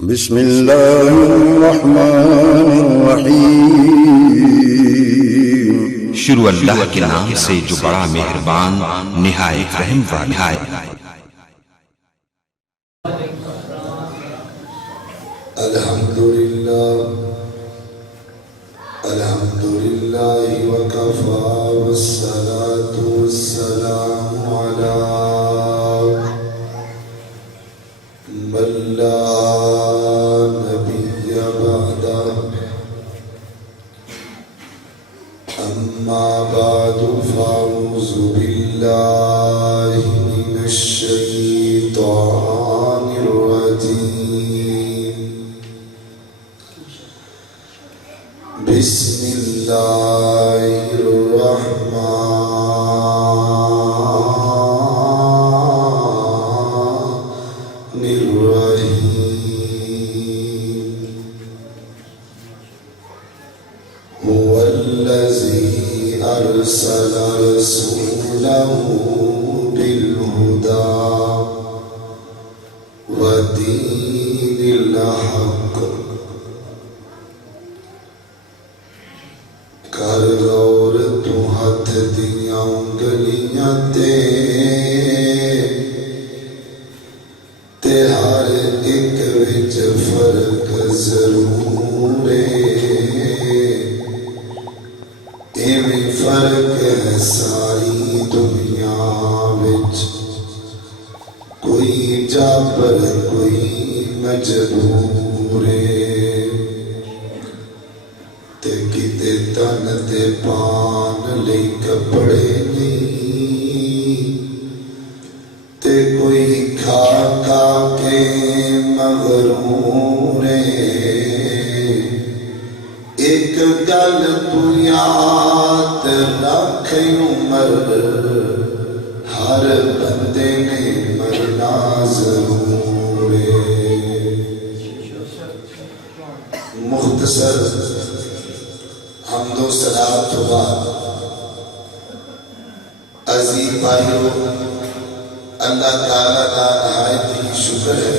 بسم اللہ الرحمن الرحیم۔ شروع اللہ کے نام سے جو بڑا مہربان نہایت رحم والا ہے۔ الحمدللہ وکفا والصلاة والسلام علی من لا نبی بعدہ، اما بعد فاعوذ باللہ من الشیطان الرجیم۔ بسم اللہ الرحمن الرحیم۔ هو الذی ارسل رسولہ بالہدی ودین الحق، کر غور تو ہاتھ دیاں انگلیاں تے ہر ایک وچ فرق ضرور ہے، ایویں فرق ہے ساری دنیا وچ، کوئی جابر کوئی مجبور ہے، تے کتے تن تے پان لئی کپڑے نہیں، تے کوئی کھا کھا کے مغرور ہے۔ ایک گل تو یاد رکھ عمر، ہر بندے نے مرنا ضرور ہے۔ مختصر حمد و صلات تو بعد عزیز بھائیو، اللہ تعالیٰ کا نہایت ہی شکر ہے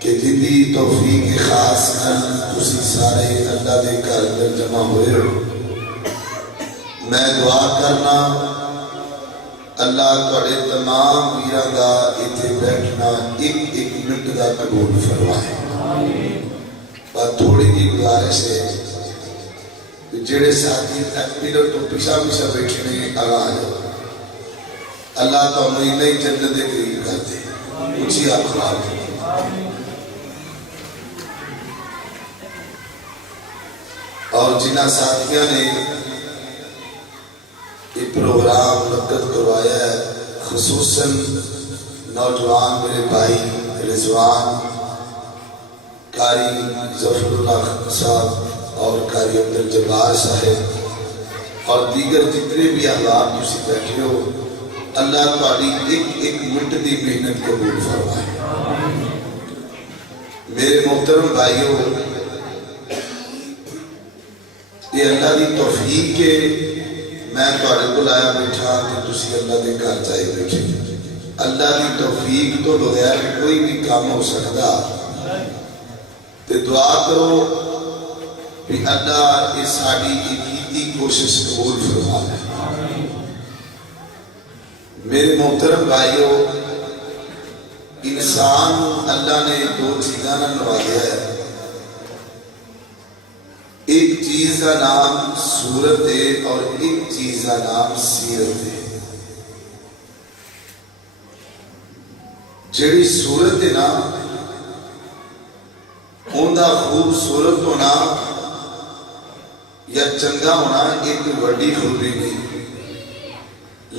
کہ جدی توفیق خاص نال تسی سارے اللہ دے گھر اندر جمع ہوئے ہو۔ میں دعا کرنا اللہ تواڈے تمام ویراں دا ایتھے بیٹھنا ایک ایک منٹ دا قبول فرمائے۔ بات تھوڑی جی گزارش ہے، جڑے ساتھی تکبیر تو پیچھا پیچھا بیٹھے نے آواز اللہ تو مہینے جنت دے قریب کر دے، اونچی آواز۔ اور جنہ ساتھیاں نے یہ پروگرام منعقد کروایا ہے، خصوصاً نوجوان میرے بھائی رضوان، قاری ظفر اللہ صاحب اور قاری عبدالجبار صاحب اور دیگر جتنے بھی احباب تسی بیٹھے ہو، اللہ تعالی ایک ایک منٹ دی محنت قبول فرمائے۔ میرے محترم بھائیوں، یہ اللہ دی توفیق کے میں تواڈے کول آیا بیٹھا کہ تسی اللہ دے گھر جائے بیٹھے۔ اللہ دی توفیق تو بغیر کوئی بھی کام ہو سکتا، تے دعا کرو کہ اللہ اس ساڑی کی کیتی کوشش قبول فرما لے۔ میرے محترم بھائیوں، انسان اللہ نے دو چیزاں نوازیا ہے، ایک چیز کا نام صورت ہے اور ایک چیز کا نام سیرت ہے۔ جڑی صورت ہے نا، اوندا خوبصورت ہونا یا چنگا ہونا ایک بڑی خوبی نہیں،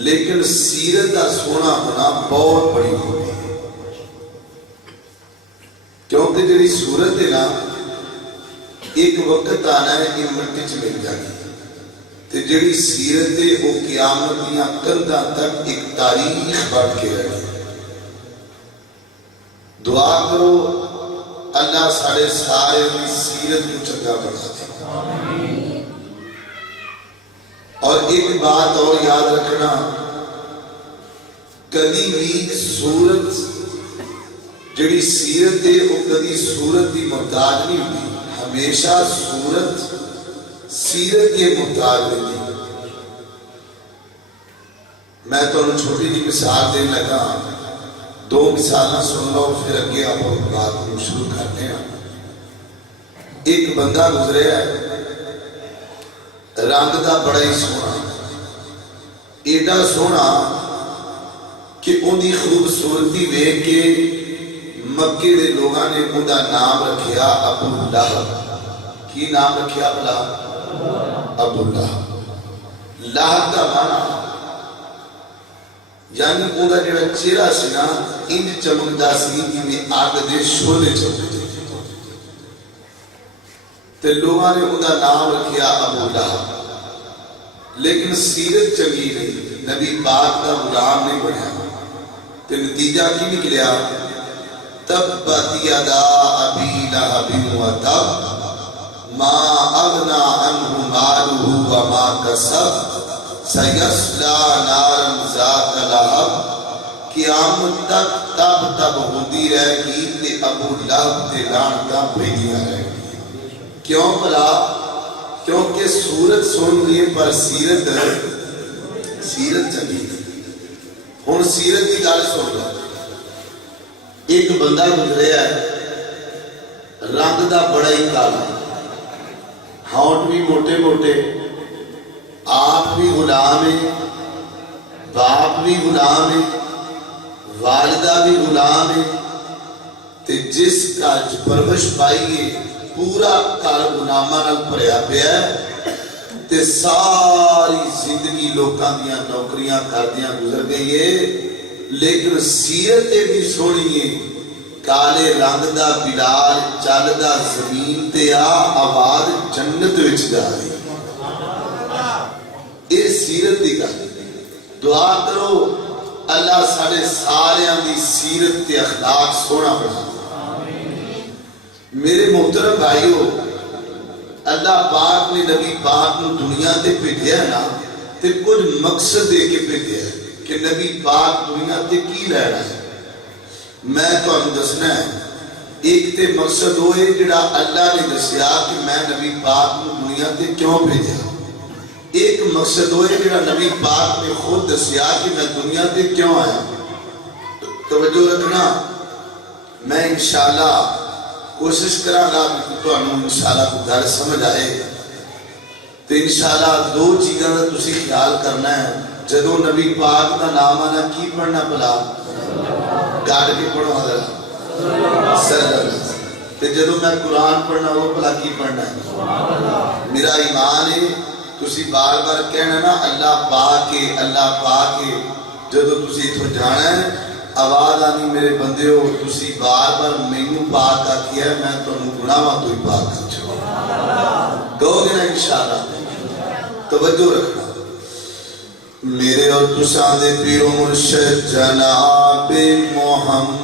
لیکن سیرت کا سونا ہونا بہت بڑی خوبی ہے، کیونکہ جڑی صورت ہے نا، ایک وقت آنا ہے یہ مٹی چ مل جانی، تے جڑی سیرت ہے وہ قیامت دیاں کندھاں تک ایک تاریخ بن کے رہے۔ دعا کرو اللہ سارے سارے کی سیرت کو چنگا بنا دے۔ اور ایک بات اور یاد رکھنا، کبھی بھی صورت جڑی سیرت ہے وہ کدی صورت کی محتاج نہیں ہوتی، ہمیشہ صورت سیرت کی محتاج ہوتی۔ میں تو چھوٹی جی مثال دین لگا، دو مثالیں سن لو پھر اگے آپ بات کو شروع کرتے ہیں۔ ایک بندہ گزرے ہے، رنگ دا بڑا ہی سونا، ایڈا سونا کہ ان کی خوبصورتی دیکھ کے مکے دے لوگاں نے ان کا نام رکھیا ابو لہب۔ کی نام رکھیا بلا؟ ابو لہب۔ لہب کا معنی یعنی ان کا جڑا چہرہ سی نا انج چمکدا سی جویں اگ دے شعلے چمکدے، تے لوگاں نے ان کا نام رکھیا ابو لہب۔ لیکن سیرت چنگی نہیں، نبی پاک کا غلام نہیں بنیا، تے نتیجہ کی نکلیا؟ تبت یدا ابی لہب وتب ما اغنی عنہ مالہ وما کسب سیصلی نارا ذات لہب۔ قیامت تک تب ہوندی رہے گی تے ابو لہب تے لعنتاں پیندیاں رہے گی۔ کیوں بھلا؟ کیونکہ صورت سن لیے پر سیرت چنگی۔ ہن سیرت کی گل سن لو۔ ایک بندہ گزریا ہے، رنگ دا بڑا ہی کالا، ہونٹ بھی موٹے موٹے، آپ بھی غلام ہے، باپ بھی غلام ہے، والدہ بھی غلام ہے، تے جس کا پرورش پائیے پورا گھر غلاماں نال بھریا پیا ہے، تے ساری زندگی لوکاں دیاں نوکریاں کردیاں گزر گئی ہے، لیکن سیرت بھی سونی ہے۔ کالے رنگ دا بلال چلدا زمین تے آ، آواز جنت وچ جا رہی۔ اے سیرت دی گل۔ دعا کرو اللہ سارے ساریاں دی سیرت تے اخلاق سونا بنا۔ میرے محترم بھائیو، اللہ پاک نے نبی پاک نو دنیا تے بھیجیا نا تے کچھ مقصد دے کے بھیجیا ہے کہ نبی پاک دنیا تے کی لینا ہے۔ میں تو ہم دسنا ہے، ایک تے مقصد ہوئے جڑا اللہ نے دسیا کہ میں نبی پاک نو دنیا تے کیوں بھیجا، ایک مقصد ہوئے جڑا نبی پاک نے خود دسیا کہ میں دنیا تے کیوں آیا۔ توجہ رکھنا، میں انشاءاللہ کوشش کراں گا کہ تانوں انشاءاللہ کو گل سمجھ آئے، تو انشاءاللہ دو چیزاں دا تسی خیال کرنا ہے۔ جدو نبی پاک دا نام آنا کی پڑھنا پلا؟ گاڑ کے پڑھو حضرت صلی اللہ علیہ وسلم۔ تے جدو میں قرآن پڑھنا وہ پلا کی پڑھنا ہے؟ میرا ایمان ہے، تسی بار بار کہنا نا اللہ پاک ہے، اللہ پاک ہے۔ جدو تسی اتھو جانا ہے آواز آنی میرے بندے ہو، تسی بار بار مینوں پاک آکھیا ہے، میں تو گناہاں تو ہی پاک آکھیا کہو گے نا انشاءاللہ۔ توجہ رکھنا، میرے اور تساں دے پیر و مرشد جناب محمد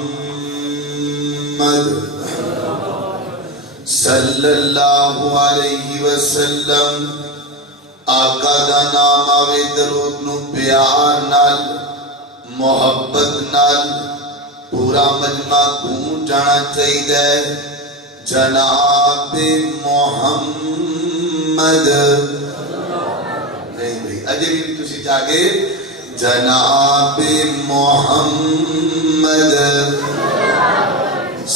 صلی اللہ علیہ وسلم آقا دا نام آوے درود نو پیار نال محبت نال پورا مجمع گون جانا چاہیے۔ جناب محمد نہیں بھئی اجے بھی تسی جاگے جناب محمد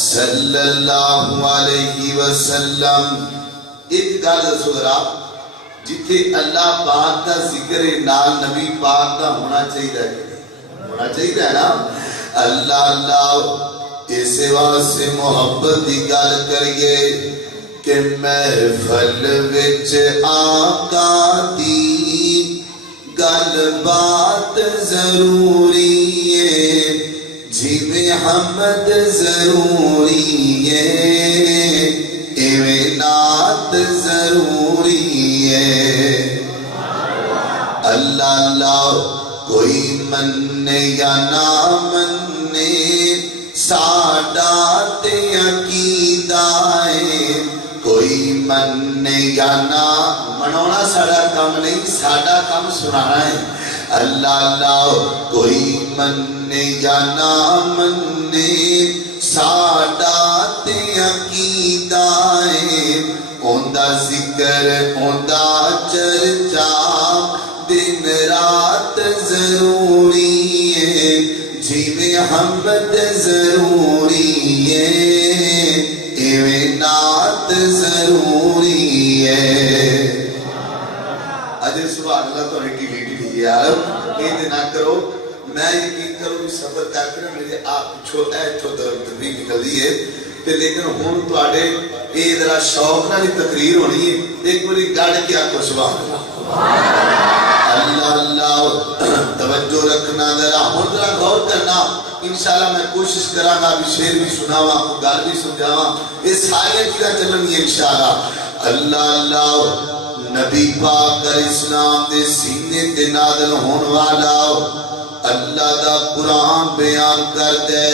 صلی اللہ علیہ وسلم۔ ایک گل سدرا جتھے اللہ پاک دا ذکر نال نبی پاک دا ہونا چاہیے نا۔ اللہ اللہ اسے واسطے محبت دی گل کریے کہ محفل وچ آقا دی گل بات ضروری ہے، جی میں حمد ضروری ہے، ایویں نعت ضروری ہے۔ اللہ اللہ کوئی مننے یا نہ مننے ساڈا تے عقیدہ ہے، کوئی مننے یا نہ منونا ساڈا کام نہیں، ساڈا کام سنانا ہے۔ اللہ اللہ کوئی مننے یا نہ مننے ساڈا تے عقیدہ ہے اوندا ذکر اوندا چرچا دن رات ضروری ہے جیویں حمد ضروری ہے ایویں نعت ضروری ہے۔ اجے سبحان اللہ تو ڈی ڈی یار یہ نہ کرو میں یقین کروں کہ سفر کر کے میرے آپ پچھو ایتھو درد بھی نکلی ہے تے لیکن ہن تواڈے اے ذرا شوق نال تقریر ہونی ہے ایک باری گڑ کے آکھو سبحان اللہ اللہ توجہ رکھنا ذرا ہن ذرا غور کرنا انشاءاللہ میں کوشش کراں گا بھی شعر بھی سناواں گل بھی سمجھاواں یہ ساری چیزاں چلن گی انشاءاللہ۔ اللہ اللہ نبی پاک علیہ السلام دے سینے تے نازل ہون والا اللہ دا قرآن بیان کر دے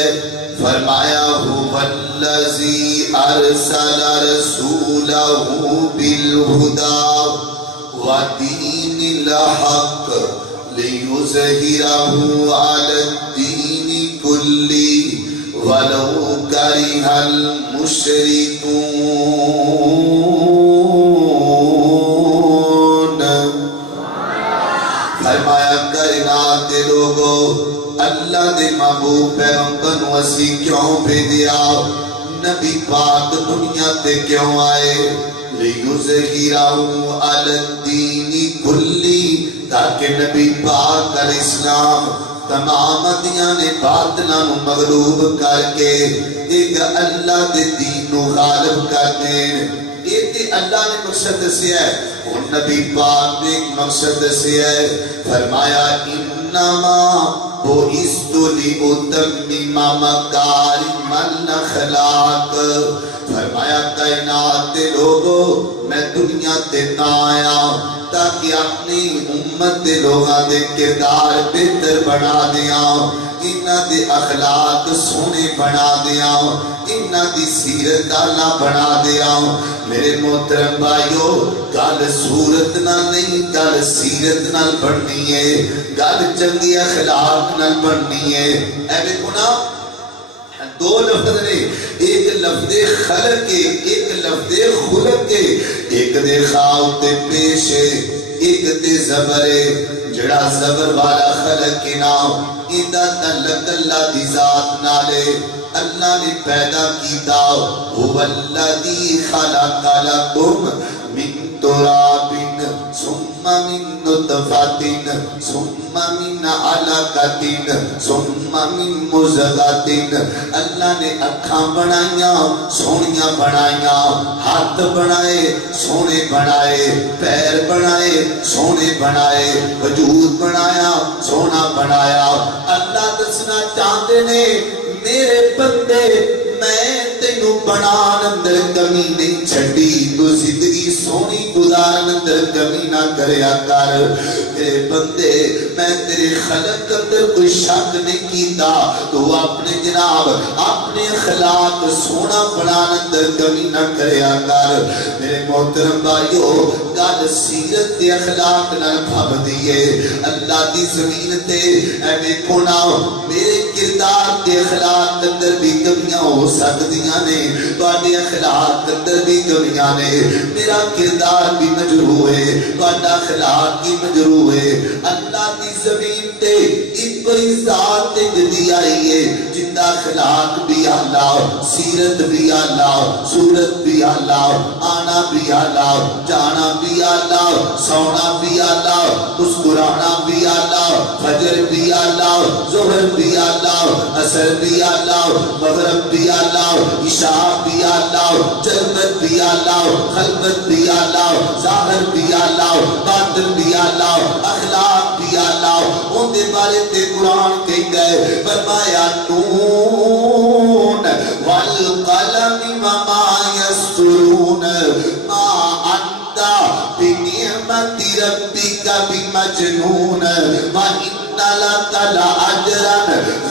فرمایا هو الذی ارسل رسولہ بالہدی ودین الحق لیظہرہ علی الدین کلی ولو کرہ المشرکون۔ فرمایا کائنات دے لوگو اللہ دے محبوب پیغمبر نو اسی کیوں بھیجیا نبی پاک دنیا تے کیوں آئے لیظہرہ علی الدین کلی تاکہ نبی پاک علیہ السلام تمام دیانے باطنہ نو مغلوب کر کے ایک اللہ دے دین نو غالب کر دیں۔ یہ اللہ نے مقصد دسیا ہے اور نبی پاک نے ایک مقصد دسیا ہے فرمایا انما بعثت لأتمم مکارم الاخلاق۔ فرمایا کائنات دے لوگو میں دنیا تے نہ آیا تاکہ اپنی امت دے لوگاں دے کردار بہتر بنا دیاں انہاں دے اخلاق سونے بنا دیاں انہاں دی سیرت اعلیٰ بنا دیاں۔ میرے محترم بھائیو گل صورت نال نہیں گل سیرت نال بننی ہے گل چنگی اخلاق نال بننی ہے۔ اے دیکھو نا دو لفظ نے ایک لفظ خلق کے ایک لفظ خلق کے ایک دے خاؤ تے پیش ہے ایک دے زبر ہے جڑا زبر والا خلق کے نام ایدہ تعلق اللہ دی ذات نالے اللہ نے پیدا کیتا هو الذی خلق لکم من تراب ثم من نطفۃ ثم من علقۃ ثم من مضغۃ۔ اللہ نے اکھاں بنائیاں سونیاں بنائیاں ہاتھ بنائے سونے بنائے پیر بنائے سونے بنائے وجود بنایا سونا بنایا۔ اللہ دسنا چاہتے نے میرے بندے میں تینو بنان اندر کمی نہیں چھڑی تو زندگی سونی گزارن اندر کمی نہ کریا کر۔ میرے بندے میں تیرے خلق اندر کوئی شک نہیں کیتا تو اپنے جناب اپنے اخلاق سونا بنان اندر کمی نہ کریا کر۔ میرے محترم بھائیو گل سیرت تے اخلاق نال بھب دیئے اللہ دی زمین تے اے ویکھو نا میرے کردار تے اخلاق اندر بھی کمیاں ہو سکتیاں نے تواڈے اخلاق اندر بھی کمیاں نے میرا کردار بھی مجروح ہے تواڈا اخلاق بھی مجروح ہے۔ اللہ دی زمین تے ایک کوئی ذات دی آئی ہے جن دا اخلاق بھی اعلیٰ سیرت بھی اعلیٰ صورت بھی اعلیٰ آنا بھی اعلیٰ جانا بھی اعلیٰ سونا بھی اعلیٰ مسکرانا بھی اعلیٰ فجر بھی اعلیٰ ظہر بھی اعلیٰ عصر بھی اعلیٰ مغرب بھی اعلیٰ عشاء بھی اعلیٰ جلوت بھی اعلیٰ خلوت بھی اعلیٰ ظاہر بھی اعلیٰ باطن بھی اعلیٰ اخلاق بھی اعلیٰ ان دے بارے تے قرآن کہتا ہے فرمایا نون والقلم وما یسطرون ما انت بنعمت ربک بمجنون وإن لك لأجرا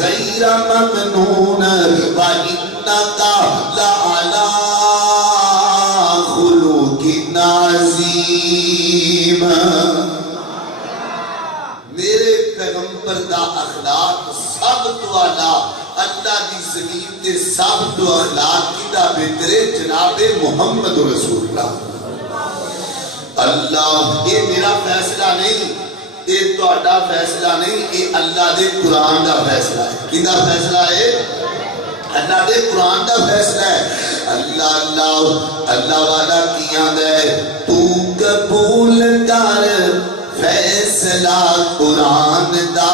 غیر ممنون وإنك لعلى خلق عظیم۔ میرے پیغمبر دا اخلاق سب تو اعلیٰ اللہ دی زمین تے سب تو اخلاق کیتا بہترے جناب محمد رسول اللہ اللہ یہ میرا فیصلہ نہیں یہ تہاڈا فیصلہ نہیں یہ اللہ دے قرآن دا فیصلہ ہے کیندا فیصلہ ہے اللہ دے قرآن دا فیصلہ ہے اللہ اللہ اللہ والا کیا دے تو قبول کر فیصلہ قرآن دا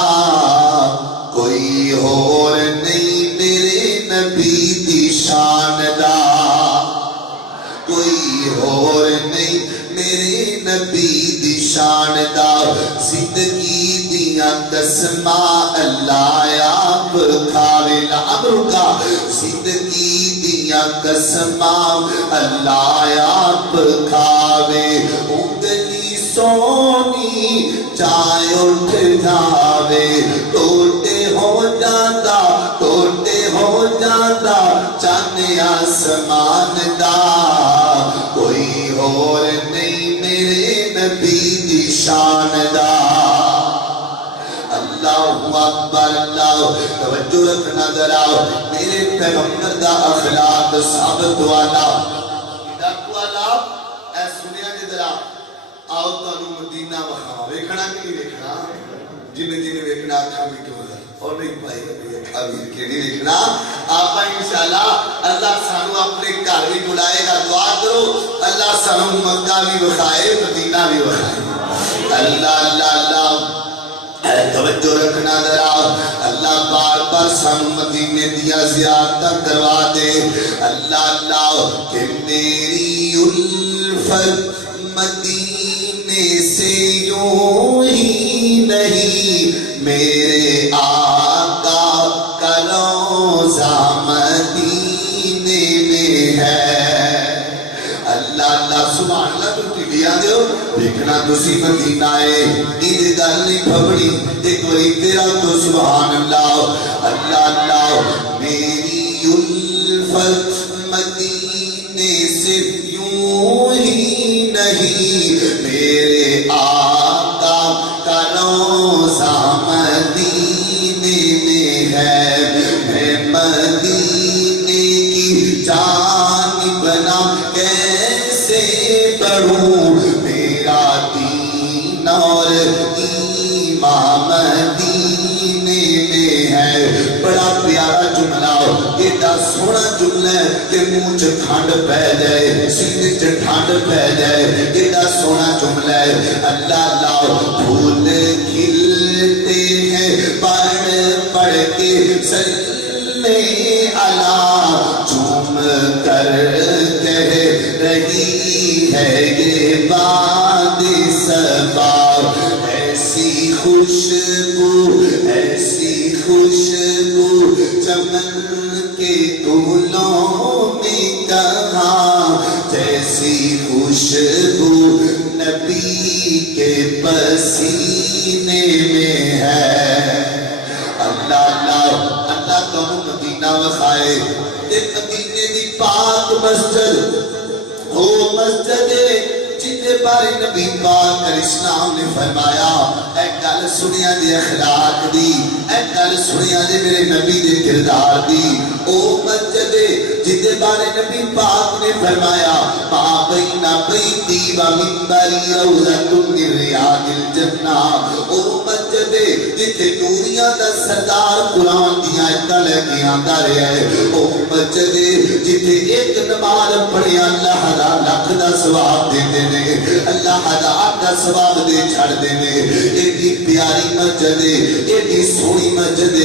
کوئی اور نہیں میرے نبی دی شان دا کوئی اور نہیں میرے نبی دی شان دا زندگی دیاں قسماں اللہ آپ کھاوے لعمر کا زندگی دیاں قسماں اللہ آپ کھاوے انگلی سونی چائے اٹھ جاوے ٹوٹے ہو جاتا چاند آسمان دا کوئی اور نہیں میرے نبی دی شان دا اللہ اکبر اللہ توجہ رکھنا ذرا میرے پیغمبر دا اخلاق ثابت والا اے سنیا جی ذرا آؤ تانوں مدینہ وکھاواں ویکھنا کہ نہیں ویکھنا جن ویکھنا اکھاں میٹھو اور نہیں پائی ابھی اکھاں ویر کے نہیں ویکھنا آپ انشاءاللہ اللہ سانو اپنے گھر بھی بلائے گا دعا کرو اللہ سانو مکہ بھی وکھائے مدینہ بھی وکھائے اللہ اللہ اللہ توجہ رکھنا ذرا اللہ بار بار سانو مدینے دیا زیارت کروا دے اللہ اللہ کہ میری الفت مدینے سے یوں ہی نہیں میرے آقا کا روضہ مدینے میں ہے اللہ اللہ سبحان اللہ تو ٹیلیاں دیو دیکھنا تو سی مدینہ ہے نیدے گل نہیں پھبڑی ایک وہی تیرا تو سبحان اللہ اللہ اللہ میری الفت مدینے سے یوں ہی نہیں میرے آقا کا روضہ مدینے میں ہے میں مدینے کی جانب نہ کیسے بڑھوں میرا دین اور ایمان مدینے میں ہے بڑا پیارا جملہ ایڈا سونا جملہ ہے کہ منہ چ کھنڈ پہ جائے سینے چ ٹھنڈ پہ جائے ایڈا سونا جملہ ہے اللہ اللہ پھول کھلتے ہیں پڑھ کے صلی اللہ جھوم کر کہہ رہی ہے یہ باد صبا ایسی خوشبو چمن کے گلوں میں کہاں جیسی خوشبو نبی کے پسینے میں ہے اللہ اللہ اللہ تو مدینہ وخائے مدینے دی پاک مسجد وہ مسجد جتنے بارے نبی پاک علیہ السلام نے فرمایا اے گل سنیا دے اخلاق دی اے گل سنیا دے میرے نبی دے کردار دی او مسجد جتنے بارے نبی پاک نے فرمایا ما بین بیتی و منبری روضۃ من ریاض الجنہ او مسجد جتنے نوریاں دا سردار قرآن دی آیتاں لے کے آندا رہیا ہے او مسجد جتنے ایک نماز پڑھے اللہ لاکھ دا ثواب دیندے نے اللہ ہزار دا ثواب دے چھڑ دے نے ایڈی پیاری مسجد ایڈی سونی مسجد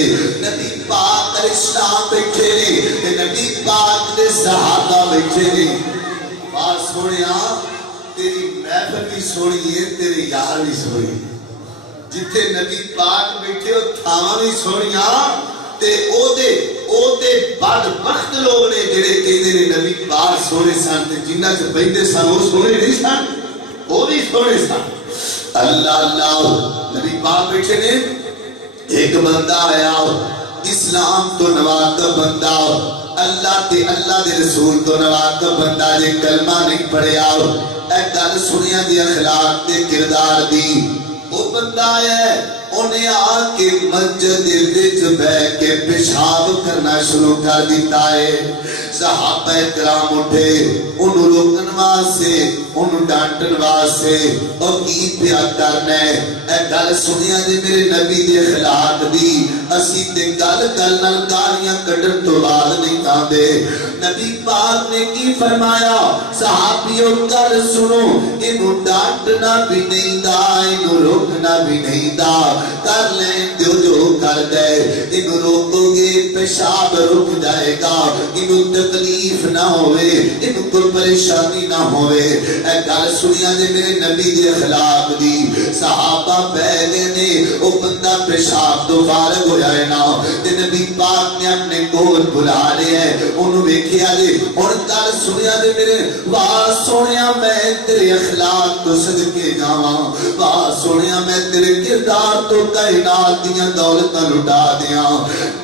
نبی پاک علیہ السلام بیٹھے نے نبی پاک دے صحابہ بیٹھے نے بات سونیا تیری محفل بھی سونی ہے تیرے یار بھی سونی ہے جتھے نبی پاک بیٹھے ہو تھاواں بھی سونیاں تے او دے بد بخت لوگ نے جڑے کہندے نے نبی پاک سونے سن تے جنہ چ بیٹھے سن وہ سونے نہیں سن وہ بھی سونے سن اللہ اللہ نبی پاک بیٹھے نے ایک بندہ آیا اسلام تو نواقب بندہ اللہ دے رسول تو نواقب بندہ جے کلمہ نہیں پڑھیا اے گل سنیا دی اخلاق تے کردار دی وہ بندہ آیا ہے انہیں آ کے مسجد وچ بیٹھ کے پیشاب کرنا شروع کر دیتا ہے صحابہ کرام اٹھے انہوں روکن واسطے انہوں ڈانٹن واسطے اور کی پیا کرنا ہے اے گل سنیا جی میرے نبی دے اخلاق دی اسی تے گل گل نال گالیاں کڈن تو بعد نہیں کاندے نبی پاک نے کی فرمایا صحابیوں گل سنو انہوں ڈانٹنا بھی نہیں دا انہوں روکنا بھی نہیں دا کر لیں جو جو کر گئے انہوں روکو گے پیشاب رک جائے گا انہوں تکلیف نہ ہوئے انہوں کوئی پریشانی نہ ہوئے اے گل سنیا جے میرے نبی دے اخلاق دی صحابہ بیگے نے او بندہ پیشاب تو فارغ ہو جائے نا تے نبی پاک نے اپنے کول بلا لے ہے انہوں ویکھیا جے اور گل سنیا جے میرے واہ سونیا میں تیرے اخلاق تو صدقے جاواں واہ سونیا میں تیرے کردار تو کائنات دیاں دولتاں لٹا دیاں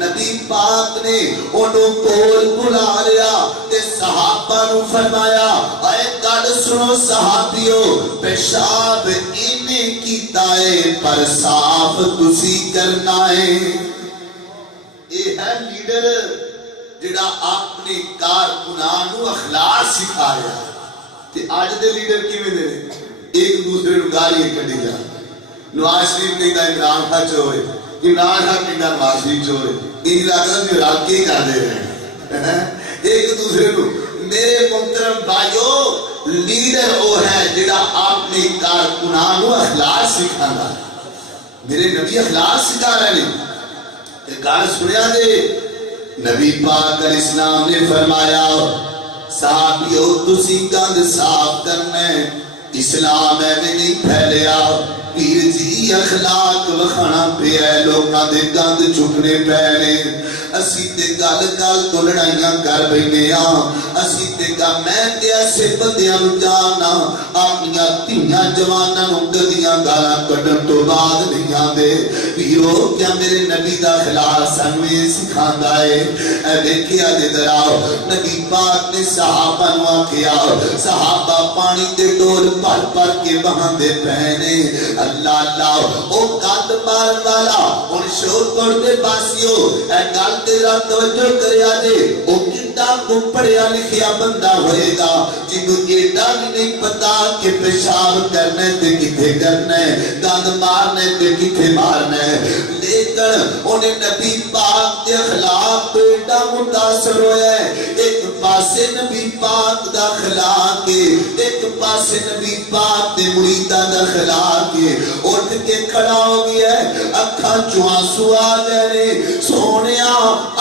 نبی پاک نے انہوں کول بلا لیا تے صحابہ نو فرمایا اے گل سنو صحابیو پیشاب انہیں کیتا ہے پر صاف تسی کرنا ہے یہ ہے لیڈر جڑا اپنے کارکنان نو اخلاق سکھایا تے اج دے لیڈر کیویں دے ایک دوسرے نو گالی کڈی جا نواز شریف کہندا عمران خان چوئے عمران خان کہندا نواز شریف چوئے ان لگدا بھی رل کے کر دے رہے ایک دوسرے کو میرے محترم بھائیو لیڈر وہ ہے جڑا اپنے کارکنان کو اخلاق سکھانا میرے نبی اخلاق سکھا رہے ہیں کہ گل سنیا دے نبی پاک علیہ السلام نے فرمایا صحابیو تسی گند صاف کرنا ہے اسلام ایویں نہیں پھیلیا پیر جی اخلاق وکھانا پیا ہے لوکاں دے گند چکنے پے نے اسی تے گل گل تو لڑائیاں کر بیٹھے ہاں اسی تے گل میں تے ایسے بندیاں نوں جاننا اپنیاں تیاں جواناں نوں گدیاں گالاں کڈن تو بعد نہیں آندے پیرو کیا میرے نبی دا اخلاق سانوں سکھاندا ہے اے ویکھیا جے ذرا نبی پاک نے صحابہ نوں آکھیا صحابہ پانی دے ڈول بھر بھر کے بہاندے پے نے اللہ اللہ او گند مارن والا ہن شور کوڑ دے باسیو اے گل تیرا توجہ کریا جے او کتا کو پڑھیا لکھیا بندہ ہوئے گا جنہوں ایڈا بھی نہیں پتا کہ پیشاب کرنے تے کتھے کرنے گند مارنے تے کتھے مارنے لیکن انہیں نبی پاک دے اخلاق پہ ایڈا متاثر ہوئے ایک پاسے نبی پاک دا اخلاق کے ایک پاسے نبی پاک دے مریدہ دا اخلاق کے اٹھ کے کھڑا ہو گیا ہے اکھاں چوانسو آ گئے سونیا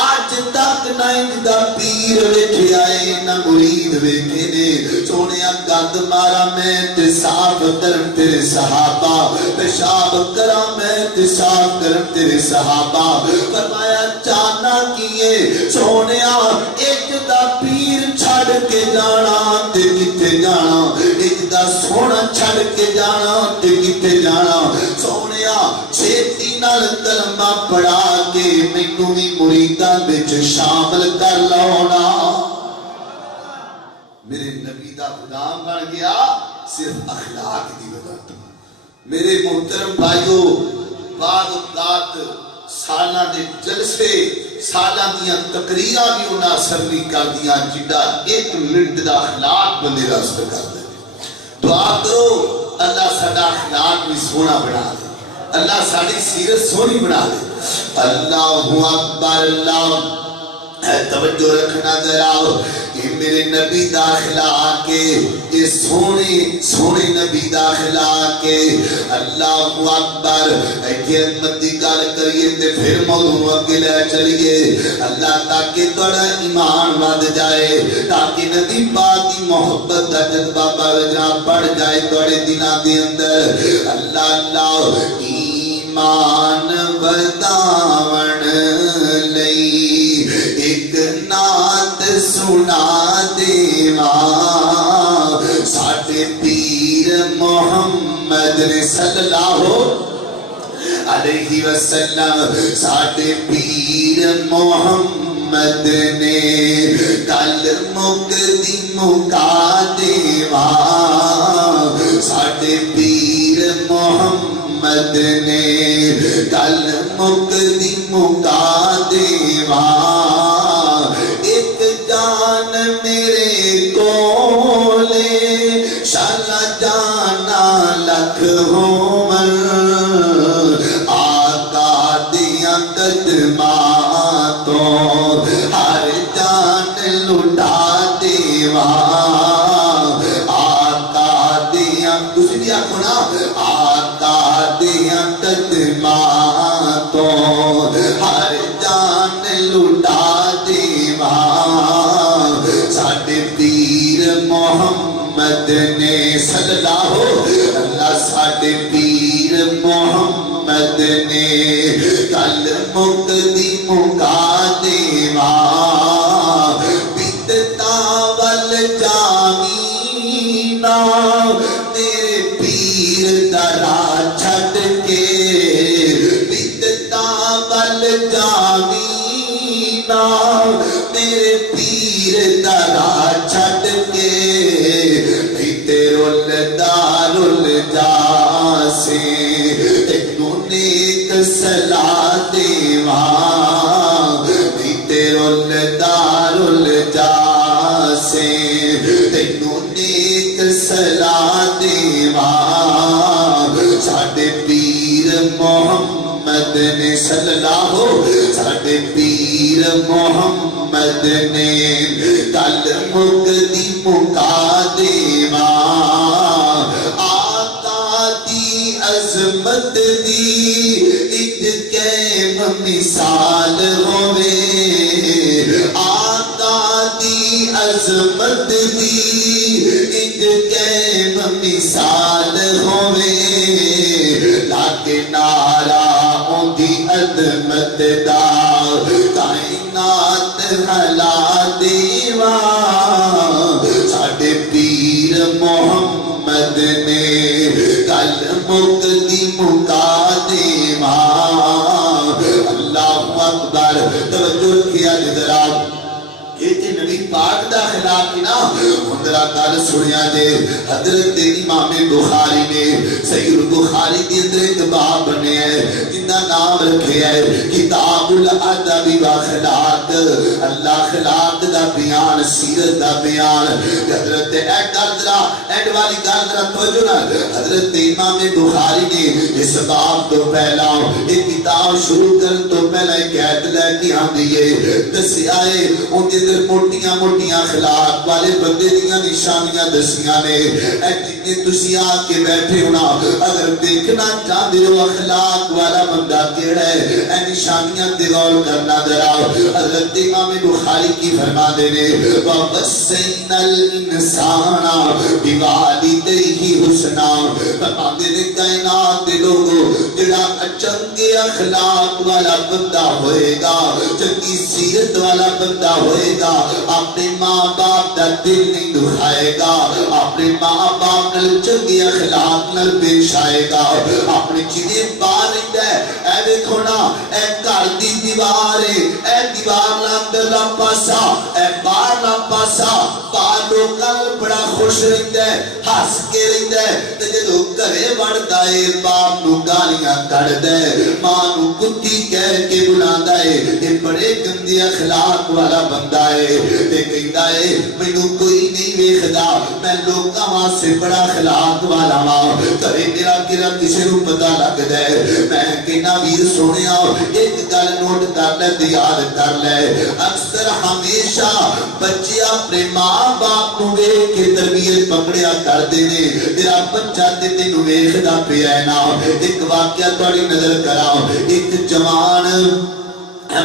آج تک نہ اندا پیر ویکھے آئے نہ مرید ویکھے نے سونیا گند مارا میں تے صاف کرن تیرے صحابہ پیشاب کرا میں تے صاف کرن تیرے صحابہ فرمایا چانا کیے سونیا ایک دا پیر چھڑ کے جانا تے کتے جانا ایک دا سونا چھڑ کے جانا تے کتے جانا سونیا چھیتی نال کلمہ پڑھا کے مینوں بھی مریداں وچ شامل کر لاؤنا میرے نبی دا غلام بن گیا صرف اخلاق دی وجہ تو میرے محترم بھائیو بعض اوقات سالاں دے جلسے سالاں دیاں تقریراں بھی انہاں اثر نہیں کر دیاں جڑا ایک منٹ دا اخلاق بندے دا اثر کر دے دعا کرو اللہ ساڈا اخلاق بھی سونا بنا دے اللہ ساڈی سیرت سونی بنا دے اللہ اکبر اللہ توجہ رکھنا ذرا یہ میرے نبی دا اخلاق کے یہ سونے نبی دا اخلاق کے اللہ اکبر ایک عظمت دی گل کریے تے پھر موضوع اگے لے چلیے اللہ تاکہ تھوڑا ایمان ود جائے تاکہ نبی پاک دی محبت دا جذبہ بڑھ جائے تھوڑے دناں دے اندر اللہ اللہ ایمان وداون لئی ایک نعت سنا دیواں ساڈے پیر محمد صلی اللہ علیہ وسلم ساڈے پیر محمد نے کل مکدی مکا دیواں ساڈے پیر محمد نے مکدی مکا دیواں ایک جان میرے کولے شالا جانا لکھ ہومن آقا دیاں قدماں تو ہر جان لٹا دیواں آقا دیاں تسی بھی آکھو نا آقا دیاں قدماں تو ہر جان لٹا دیواں ساڈے پیر محمد نے صلی اللہ ساڈے پیر محمد نے کل مکدی مکا دیواں بدتا ول جاویں نا میرے پیر دا راہ چھڈ کے بدتا ول جاویں نا میرے پیر دا راہ چھڈ کے جاسے تینوں نیک صلاح دیواں تیرول دارل جاسے تینوں نیک صلاح دیواں ساڈے پیر محمد نے صلی اللہ ساڈے پیر محمد نے کل مکدی مکا دیواں عظمت دی ایک قیم مثال ہووے آقا دی عظمت دی ایک قیم مثال ہووے لاکے نعرہ اون دی عظمت دا کائنات ہلا دیواں ساڈے پیر محمد نے کل مکدی مکا دیواں اللہ اکبر توجہ رکھیا جدرا یہ نبی پاک دا خلاف نا ہندرا گل سنیا جے حضرت امام بخاری نے صحیح البخاری کے اندر ایک باب بنے ہے جن کا نام رکھے ہے کتاب الادب واخلاق اللہ خلاق دا بیان سیرت دا بیان حضرت ایڈ والی گل ذرا توجہ نا حضرت امام بخاری نے اس باب تو پہلا ایک کتاب شروع کرن تو پہلا ایک آیت لے کے آندی ہے دسیا ہے ان کے موٹیاں موٹیاں اخلاق والے بندے دیاں نشانیاں دسیاں نے اے جتنے تسی آ کے بیٹھے ہونا اگر دیکھنا چاہتے ہو اخلاق والا بندہ کیڑا ہے اے نشانیاں تے غور کرنا ذرا حضرت امام بخاری کی فرما دے نے وَوَصَّيْنَا الْإِنسَانَ بِوَالِدَيْهِ حُسْنًا فرما دے نے کائنات دے لوگوں جڑا چنگے اخلاق والا بندہ ہوئے گا چنگی سیرت والا بندہ ہوئے گا اپنے ماں باپ دا دل نہیں دکھائے گا اپنے ماں باپ نل چنگے اخلاق نل پیش آئے گا اپنے چیزیں باہر رہتا ہے اے دیکھو نا اے گھر دی دیوار ہے اے دیوار نہ اندر نہ پاسا اے باہر نہ پاسا باہر لوگاں بڑا خوش رہتا ہے ہس کے رہتا ہے تے جدوں گھرے وڑدا ہے باپ نو گالیاں کڈدا ہے ماں نو کتی کہہ کے بلاندا ہے اے بڑے گندے اخلاق والا بندہ ہے تے کہندا ہے مینوں کوئی نہیں ویکھدا میں لوکاں واسطے بڑا اخلاق والا ہاں گھرے میرا کیڑا کسے نوں پتہ لگدا ہے میں کہنا ویر سونیا ایک گل نوٹ کر لے تے یاد کر لے اکثر ہمیشہ بچے اپنے ماں باپ نوں ویکھ کے تربیت پکڑیا کردے نے تیرا بچہ تے تینوں ویکھدا پیا ہے نا ایک واقعہ تہاڈی نظر کراؤ ایک جوان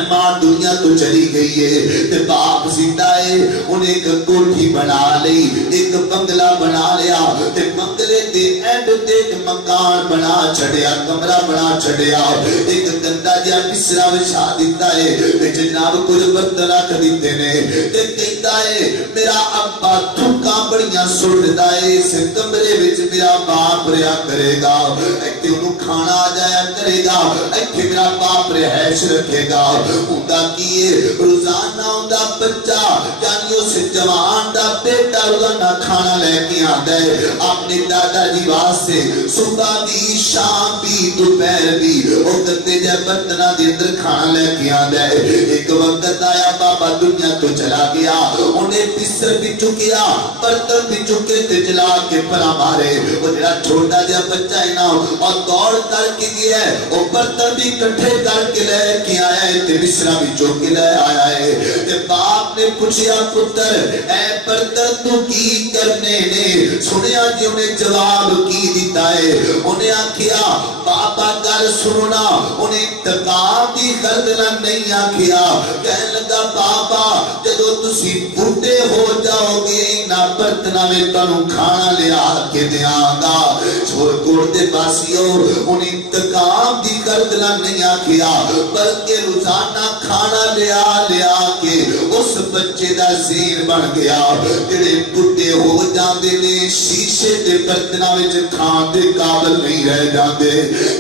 ماں دنیا تو چلی گئی ہے تے باپ زندہ ہے انہیں ایک کوٹھی بنا لی ایک بنگلہ بنا لیا تے بنگلے تے اینڈ تے ایک مکان بنا چھڑیا کمرہ بنا چھڑیا ایک گندا جہا بسترا بچھا دیتا ہے تے جناب کچھ برتن رکھ دیتے نے تے کہتا ہے میرا ابا تھکاں بڑیاں سٹدا ہے اس کمرے وچ میرا باپ رہیا کرے گا ایتھے انہوں کھانا آ جایا کرے گا ایتھے میرا باپ رہائش رکھے گا اوندا کیے روزانہ اوندا بچہ یعنی اس جوان امام دا بیٹا روزانہ کھانا لے کے آندا ہے اپنے دادا جی واسطے صبح بھی شام بھی دوپہر بھی او کتے جے برتنا دے اندر کھانا لے کے آندا ہے ایک وقت آیا بابا دنیا تو چلا گیا انہیں پسر بھی چکیا برتن بھی چکے تے جلا کے پرا مارے وہ جڑا چھوٹا جا بچہ ہے نا اور دوڑ کر کے گیا ہے وہ برتن بھی کٹھے کر کے لے کے آیا ہے تے مصرا بھی چوک کے لے آیا ہے تے باپ نے پوچھیا پتر اے برتن تو کی کرنے نے سنیا جی انہیں جواب کی دیتا ہے انہیں آکھیا بابا گل سننا انہیں انتقام دی گردنا نہیں آکھیا کہنے لگا بابا جدو تسی بڑھے ہو جاؤ گے نہ برتنا میں تنوں کھانا لیا کے دیاں گا چھوڑ کوڑ دے باسیوں انہیں انتقام دی گردنا نہیں آکھیا بلکہ روزانہ کھانا لیا کے اس بچے دا زیر بن گیا جڑے بڑھے ہو جاندے نے شیشے دے برتنا وچ کھان دے قابل نہیں رہ جاندے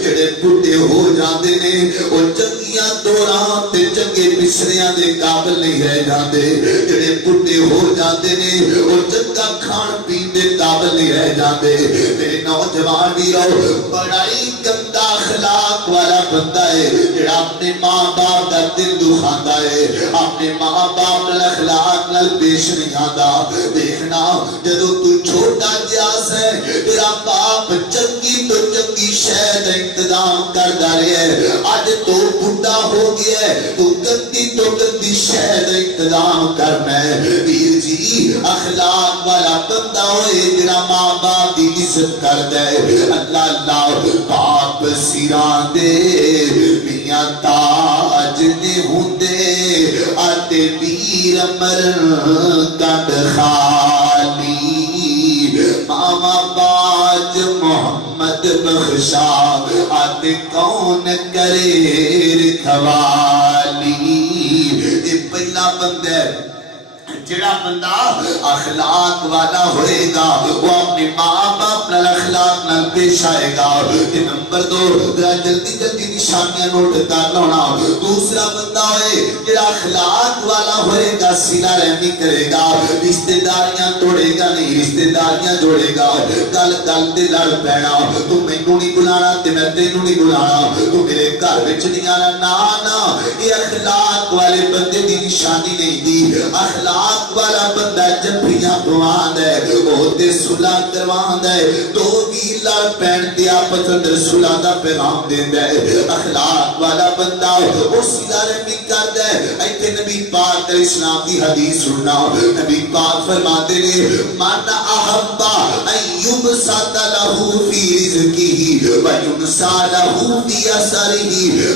جڑے بڑھے ہو جاندے نے او چنگیاں دوراں تے چنگے بسریاں دے قابل نہیں رہ جاندے جڑے بڑھے ہو جاندے نے او چنگا کھان پین دے قابل نہیں رہ جاندے میرے نوجوان ویرو بڑائی گندا اخلاق والا بندہ ہے جڑا اپنے ماں باپ دا دل دکھاندا ہے اپنے ماں باپ نال اخلاق نال پیش نہیں آندا دیکھنا جدو تو چھوٹا جیاس ہے تیرا باپ چنگی تو چنگی شے دا انتظام کردا رہے ہے اج تو بڈھا ہو گیا ہے تو گندی تو گندی شے دا انتظام کرنا ہے ویر جی اخلاق والا بندہ ہوئے جڑا ماں باپ دی عزت کردا ہے اللہ اللہ باپ سیران دے میاں تاج نے ہوندے آتے ویر مرن کد خالی ماما باج محمد بخشا آتے کون کرے رکھوالی یہ پہلا بندہ جڑا بندہ اخلاق والا ہوئے گا وہ اپنے ماں باپ نال اخلاق نال پیش آئے گا نمبر 2 جلدی جلدی نشانیاں نوٹ کر لونا دوسرا بندہ ہوئے جڑا اخلاق والا ہوئے گا صلہ رحمی کرے گا رشتہ داریاں توڑے گا نہیں رشتہ داریاں جوڑے گا گل گل تے لڑ پینا تو مینوں نہیں بلانا تے میں تینوں نہیں بلانا تو میرے گھر وچ نہیں آنا نا نا یہ اخلاق والے بندے دی نشانی نہیں دی اخلاق والا بندہ جبیاں پوان ہے وہ تے صلح کروان ہے تو بھی لڑ پین تے آپس اندر صلح دا پیغام دیندا ہے اخلاق والا بندہ وہ صلح رحمی کردا ہے ایتھے نبی پاک علیہ السلام دی حدیث سننا نبی پاک فرماتے نے من احب ایوب سات لہو فی رزقہ و یمسا لہو فی اثرہ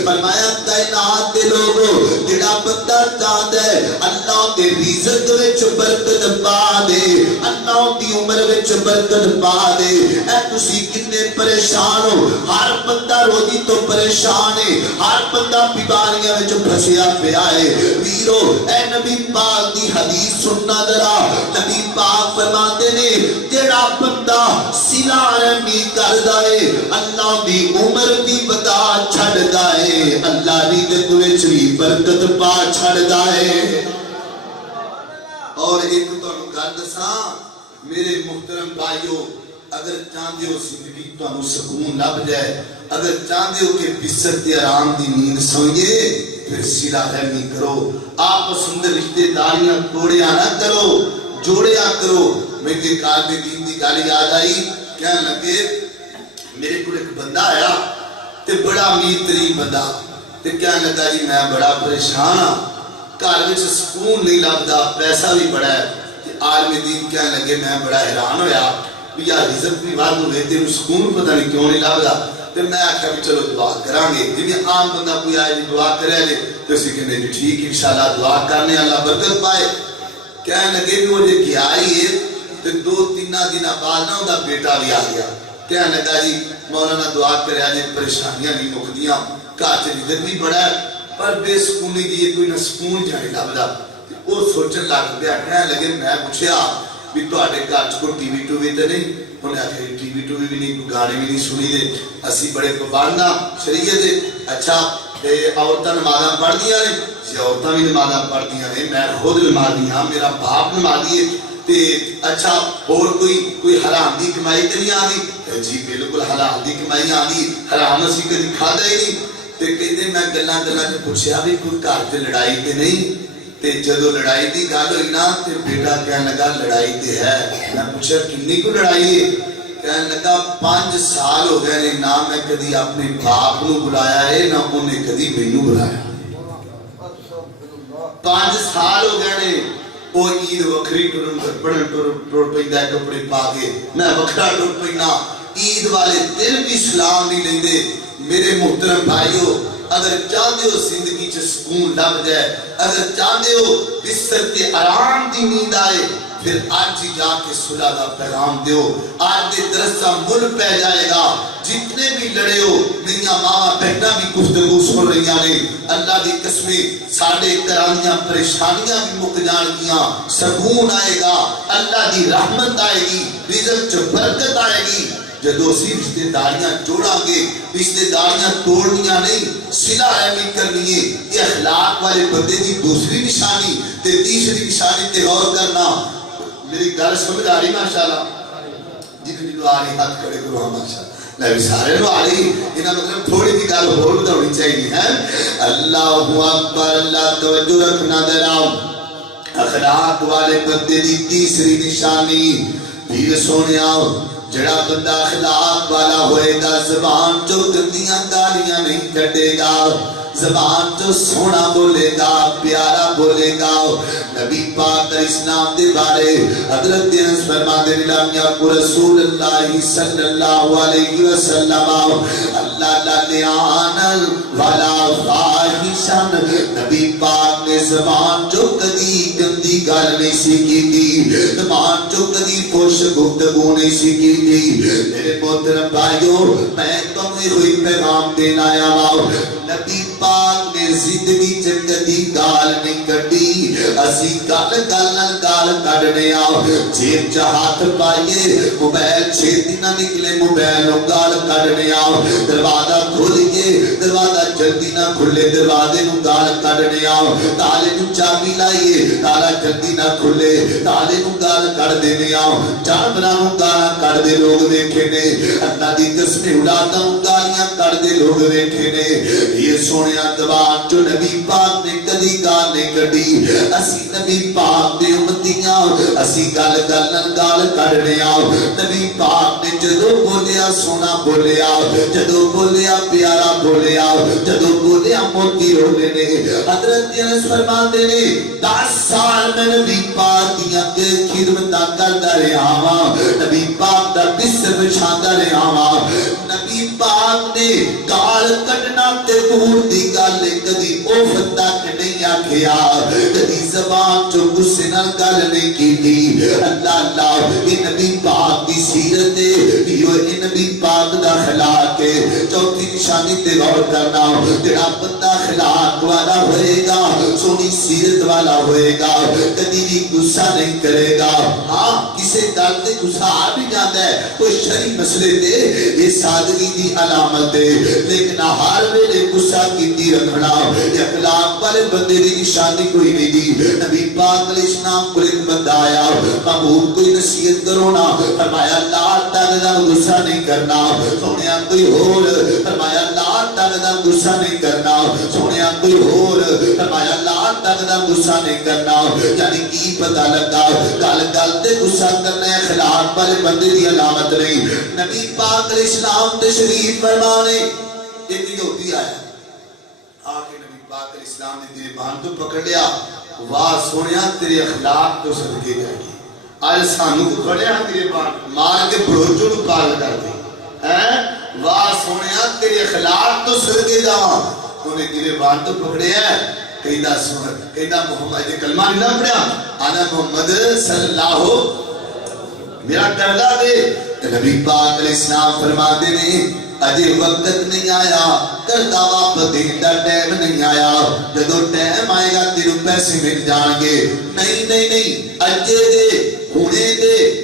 فرمایا کائنات دے لوگوں جڑا بندہ چاہتا ہے اللہ دے رزق وچ برکت پا دے اللہ دی عمر وچ برکت پا دے اے تسی کتنے پریشان ہو ہر بندہ روزی تو پریشان ہے ہر بندہ بیماریاں وچ پھسیا پیا ہے ویرو اے نبی پاک دی حدیث سننا ذرا نبی پاک فرماتے نے جڑا بندہ صلہ رحمی کردا ہے اللہ دی عمر دی بتا چھڑدا ہے اللہ دی رزق وچ بھی برکت پا چھڑدا ہے اور ایک تو گل دساں میرے محترم بھائیو اگر چاہتے ہو زندگی تو سکون لب جائے اگر چاہتے ہو کہ بستر تے آرام دی نیند سوئیے پھر صلہ رحمی کرو آپس اندر رشتے داریاں توڑیا نہ کرو جوڑیا کرو میرے کال میں دین دی گالی یاد آئی کہنے لگے میرے کو ایک بندہ آیا تے بڑا امیر ترین بندہ تے کہنے لگا جی میں بڑا پریشان ہاں گھر وچ سکون نہیں لبدا پیسہ بھی بڑا ہے تے عالم دین کہنے لگے میں بڑا حیران ہویا بھی یار رزق بھی واد ہوئے تے سکون پتہ نہیں کیوں نہیں لبدا تے میں آکھیا بھی چلو دعا کران گے جویں عام بندہ کوئی آئے دعا کرے لے تے اسی کہندے جی ٹھیک انشاءاللہ دعا کرنے اللہ برکت پائے کہنے لگے بھی وہ جے کیا آئی ہے تے 2-3 دن بعد نہ اوندا بیٹا بھی آ گیا کہنے لگا جی مولانا دعا کرے جے پریشانیاں نہیں مکدیاں گھر چ رزق بھی بڑا ہے پر بے سکونی دی کوئی نہ سکون جائے لبدا وہ سوچن لگ گیا کہنے لگے میں پوچھیا بھی تواڈے گھر چ کوئی ٹی وی ٹو وی تے نہیں انہیں آخر ٹی وی ٹو وی بھی نہیں کوئی گانے بھی نہیں سنی دے اسی بڑے پابند ہاں شریعت دے اچھا عورتاں نمازاں پڑھدیاں نے جی عورتاں بھی نمازاں پڑھدیاں نے میں خود نمازی ہاں میرا باپ نمازی ہے تے اچھا اور کوئی حرام دی کمائی تے نہیں آندی؟ جی بالکل حلال دی کمائی آندی، حرام اسی کدی کھادا ہی نہیں۔ تے کہندے میں گلاں چ پوچھیا بھی کوئی گھر تے لڑائی تے نہیں؟ تے جدوں لڑائی دی گل ہوئی نا تے بیٹا کہن لگا لڑائی تے ہے۔ میں پوچھا کنی کو لڑائی ہے؟ کہن لگا 5 سال ہو گئے نے نہ میں کدی اپنے باپ نو بلایا ہے نہ انہیں کدی مینوں بلایا۔ 5 سال ہو گئے نے وہ عید وکری پڑھن ٹر پیندا کپڑے پا کے، میں وکھرا ٹر پینا، عید والے دن بھی سلام نہیں لیندے۔ میرے محترم بھائیو، اگر چاہتے ہو زندگی چ سکون لب جائے، اگر چاہتے ہو بستر کے آرام دی نیند آئے، پھر آج ہی جا کے صلح دا پیغام دیو۔ آج دے درس کا مل پہ جائے گا۔ جتنے بھی لڑے ہو میری ماں بہناں بھی گفتگو سن رہی نے، اللہ دی قسمیں ساڈے ترانیاں پریشانیاں بھی مک جان گیاں، سکون آئے گا، اللہ دی رحمت آئے گی، رزق چ برکت آئے گی۔ جدو اسی رشتے داریاں جوڑا گے، رشتے داریاں توڑنیاں نہیں، صلح رحمی کرنی ہے۔ یہ اخلاق والے بندے دی دوسری نشانی تے تیسری نشانی تے غور کرنا۔ میری گل سمجھ آ رہی ماشاءاللہ؟ جنہوں آ رہی ہاتھ کھڑے کرو ہاں ماشاءاللہ۔ میں بھی سارے نو آ رہی، انہاں مطلب تھوڑی دی گل ہور دہونی چاہیے ہے۔ اللہ اکبر، اللہ توجہ رکھنا دراؤ۔ اخلاق والے بندے دی تیسری نشانی پیر سونیا، جڑا بندہ اخلاق والا ہوئے گا زبان جو گندیاں گالیاں نہیں کٹے گا، زبان جو سونا بولے گا، پیارا بولے گا۔ نبی پاک اسلام دے بارے حضرت انس فرماتے ہیں لم یکن رسول اللہ صلی اللہ علیہ وسلم اللہ لعان ولا فاحشا، نبی پاک نے زبان جو کدی گندی گل نہیں سیکھی تھی، زبان جو کدی فحش گفتگو نہیں سیکھی تھی۔ میرے محترم بھائیو، میں تمہیں کوئی پیغام دینا آیا ہوں، نبی پاک نے زندگی چ کدی گال نہیں کٹی۔ اسی گل گال کڈنے آؤ، جیب چ ہاتھ پائیے، موبائل چھتی نہ نکلے، موبائل گال کڈنے آؤ، دروازہ کھولیے، دروازہ جلدی نہ کھلے، دروازے نو گال کڈنے آؤ، تالے نو چابی لائیے، تالا جلدی نہ کھلے، تالے نو گال کڈ دینے آؤ۔ جانوراں نو گالاں کڈ دے لوگ دیکھے نے، اللہ دی قسم اولاداں نو گالیاں کڈ دے لوگ دیکھے نے۔ یہ سونیا زبان جو نبی پاک نے کدی گال نہیں کڈی۔ اسی نبی پاک دے امتیاں، اسی گل گال کڈنے آؤ۔ نبی پاک نے جدو بولیا سونا بولیا، جدو بولیا پیارا بولیا، جدو بولیا موتی رونے نے۔ حضرت انس فرماتے نے 10 سال میں نبی پاک دیاں خدمتاں کردا رہا ہاں، نبی پاک دا بستر بچھاندا رہا ہاں۔ نبی پاک نے گال کڈنا تے دور دی گل کدی اوف تک نہیں آکھیا، کدی زبان جو غصے نال گل نہیں کیتی۔ اللہ اللہ، یہ نبی پاک دی سیرت ہے، یہ نبی پاک دا اخلاق ہے۔ چوتھی نشانی تے غور کرنا، جڑا بندہ اخلاق والا ہوئے گا، سونی سیرت والا ہوئے گا، کدی بھی غصہ نہیں کرے گا۔ ہاں کسے گل تے غصہ آ بھی جاتا ہے، کوئی شرعی مسئلے تے، یہ سادگی دی علامت ہے، لیکن ہر ویلے غصہ کیتی رکھنا یہ اخلاق والے بندے دی نشانی کوئی نہیں دی۔ نبی پاک علیہ السلام کو ایک بندہ آیا، محبوب کوئی نصیحت کرو نا، فرمایا اللہ تعالیٰ دا غصہ نہیں کرنا، سونیا کوئی اور، فرمایا اللہ تعالیٰ دا غصہ نہیں کرنا، سونیا کوئی اور، فرمایا اللہ تعالیٰ دا غصہ نہیں کرنا۔ یعنی کی پتہ لگا گل گل تے غصہ کرنا اخلاق والے بندے دی علامت نہیں۔ نبی پاک علیہ السلام تشریف فرمانے، ایک یہودی آیا، آکے نبی پاک علیہ السلام نے تیرے بہن تو پکڑ لیا، واہ سونیا تیرے اخلاق تو صدقے جائے گی، آج سانو کو کھڑیا تیرے بہن مار کے بڑوچوں کو پاگل کر دی، واہ سونیا تیرے اخلاق تو صدقے جاؤں۔ انہیں تیرے بہن تو پکڑے ہیں، کہیدہ سن، کہیدہ محمد کلمہ نہیں نہ پڑیا، آنا محمد صلی اللہ ہو میرا کردہ دے۔ نبی پاک علیہ السلام فرماتے نے اجے وقت نہیں آیا، کردہ واپس دیندہ ٹائم نہیں آیا، جدو ٹائم آئے گا تیرے پیسے مل جان گے۔ نہیں نہیں نہیں، اجے دے ہونے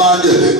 5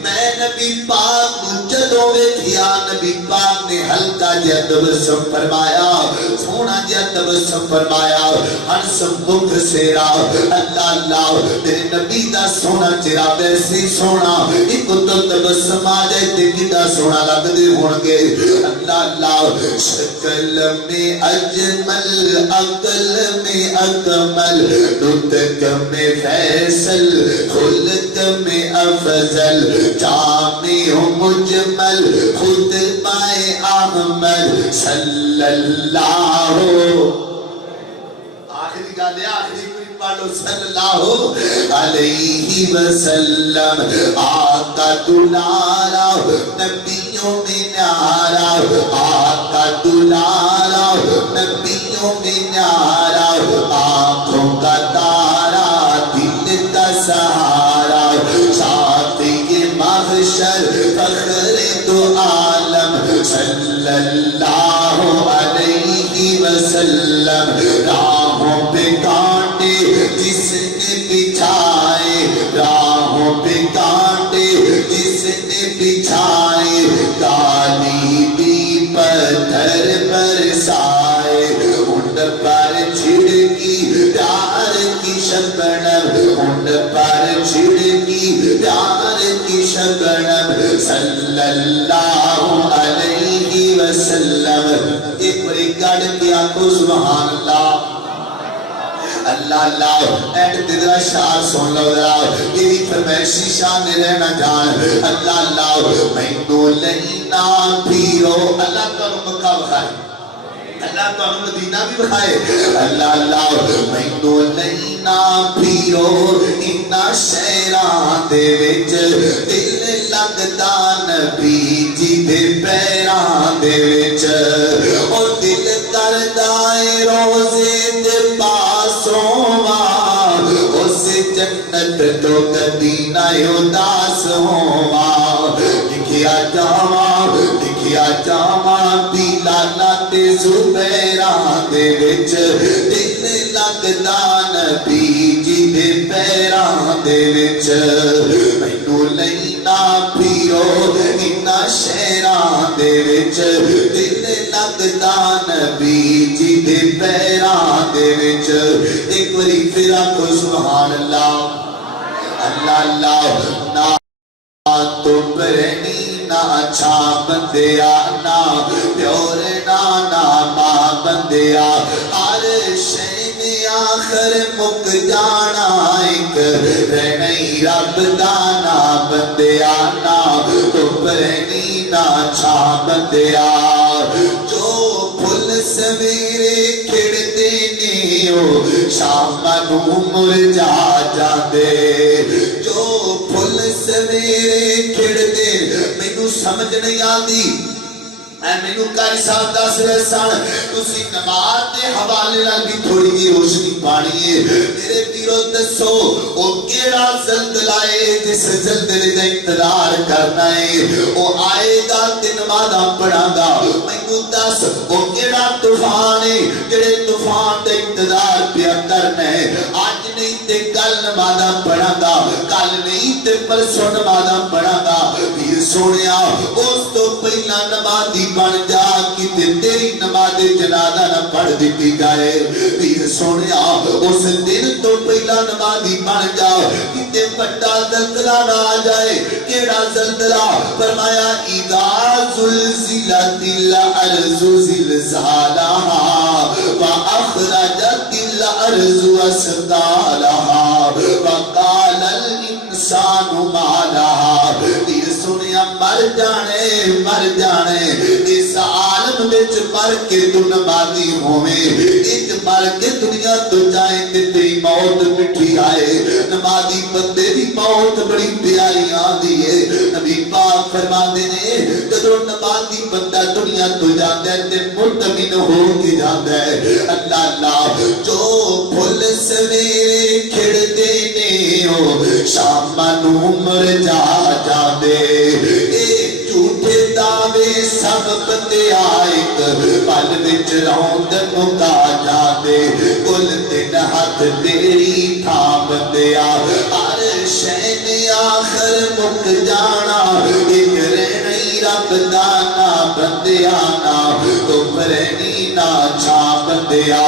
میں نبی پاک جدوں ویکھیا نبی پاک نے ہلکا جہا تبسم فرمایا سونا جہا تبسم فرمایا ہنسم بکھ سیرا اللہ اللہ میرے نبی دا سونا چہرہ ویسے سونا ایک تو تبسم آ جائے تے کڈا سونا لگ دے ہون گے اللہ اللہ شکل میں اجمل عقل میں اکمل نطق میں فیصل خلق میں افضل جامع مجمل خود پائے احمد صلی اللہ آخری گالے آخری کوئی پڑھو صلی اللہ علیہ وسلم آقا دلارا نبیوں میں نیارا آقا دلارا نبیوں میں نیارا آنکھوں کا تارا دل کا سہارا شافع محشر فخر تو عالم صلی اللہ علیہ وسلم راہوں پہ کانٹے جس نے بچھائے راہوں پہ کانٹے جس نے بچھائے کالی بھی پتھر برسائے ان پر چھڑکی پیار کی شبنم ان پر چھڑکی پیار کی شبنم صلی اللہ علیہ وسلم ایک بڑی گاڑ کیا کو سبحان اللہ اللہ اللہ اینڈ تیرا شاہ سن لو ذرا یہ بھی فرمائشی شاہ نے رہنا جان اللہ اللہ میں تو لینا پھیرو اللہ کا مکہ بخائے اللہ تو ہم مدینہ بھی بخائے اللہ اللہ میں تو لینا پھیرو انہا شہران دے وچ دل لگدا نبی جی دے پیران دے وچ اور دل کردائے روزے دے پاسوں اس جنت تو کدی نہ اداس ہوا لکھیا جاواں پیلانا تے زبیراں دے وچ دل لگدا نبی جی دے پیراں دے وچ مینوں لینا پھیرو انہاں شہراں دے وچ دل لگدا نبی جی دے پیراں دے وچ ایک واری پھر آکھو سبحان اللہ اللہ اللہ نا تو پرنی نا اچھا بندیا نا پیور نا ماں بندیا ہر شے میں آخر مک جانا ایک رہنی رب دانا بندیا نا تو پرنی نا اچھا بندیا جو پھل سویرے کھڑتے نے او شام نو مرجا جاندے جو پھل سویرے کھڑتے مینوں سمجھ نہیں آتی اے مینوں قاری صاحب دس رہے سن تسی نماز دے حوالے نال بھی تھوڑی جی روشنی پانی ہے میرے پیرو دسو او کیڑا زلزلہ ہے جس زلزلے دا انتظار کرنا ہے او آئے گا تے نمازاں پڑھاں گا مینوں دس او کیڑا طوفان ہے جڑے طوفان دا انتظار پیا کرنا ہے اج نہیں تے کل نمازاں پڑھاں گا کل نہیں تے پرسوں نمازاں پڑھاں گا پیر سونیا اس تو پہلا نمازی بن جا کتے تیری نماز جنازہ نہ پڑھ دیتی جائے پیر سونیا اس دن تو پہلا نمازی بن جا کتے بڑا زلزلہ نہ آ جائے کیڑا زلزلہ فرمایا اذا زلزلت الارض زلزالها واخرجت الارض اثقالها وقال الانسان ما لها پیر سونیا مر جانے اس عالم وچ مر کے تو نمازی ہوویں اج مر کے دنیا تو جائیں تے تیری موت مٹھی آئے نمازی بندے دی موت بڑی پیاری آندی ہے نبی پاک فرماندے نے جدوں نمازی بندہ دنیا تو جاندا ہے تے مطمئن ہو کے جاندا ہے اللہ اللہ جو پھل سویرے کھڑدے نے او شام نو مرجا جاندے جھوٹے دعوے سب بندے ایک پل وچ روند مکا جاندے کل دن ہاتھ تیری تھا بندیا ہر شے نے آخر مک جانا رب دانا بندیا نا تو پرنی نا چھا بندیا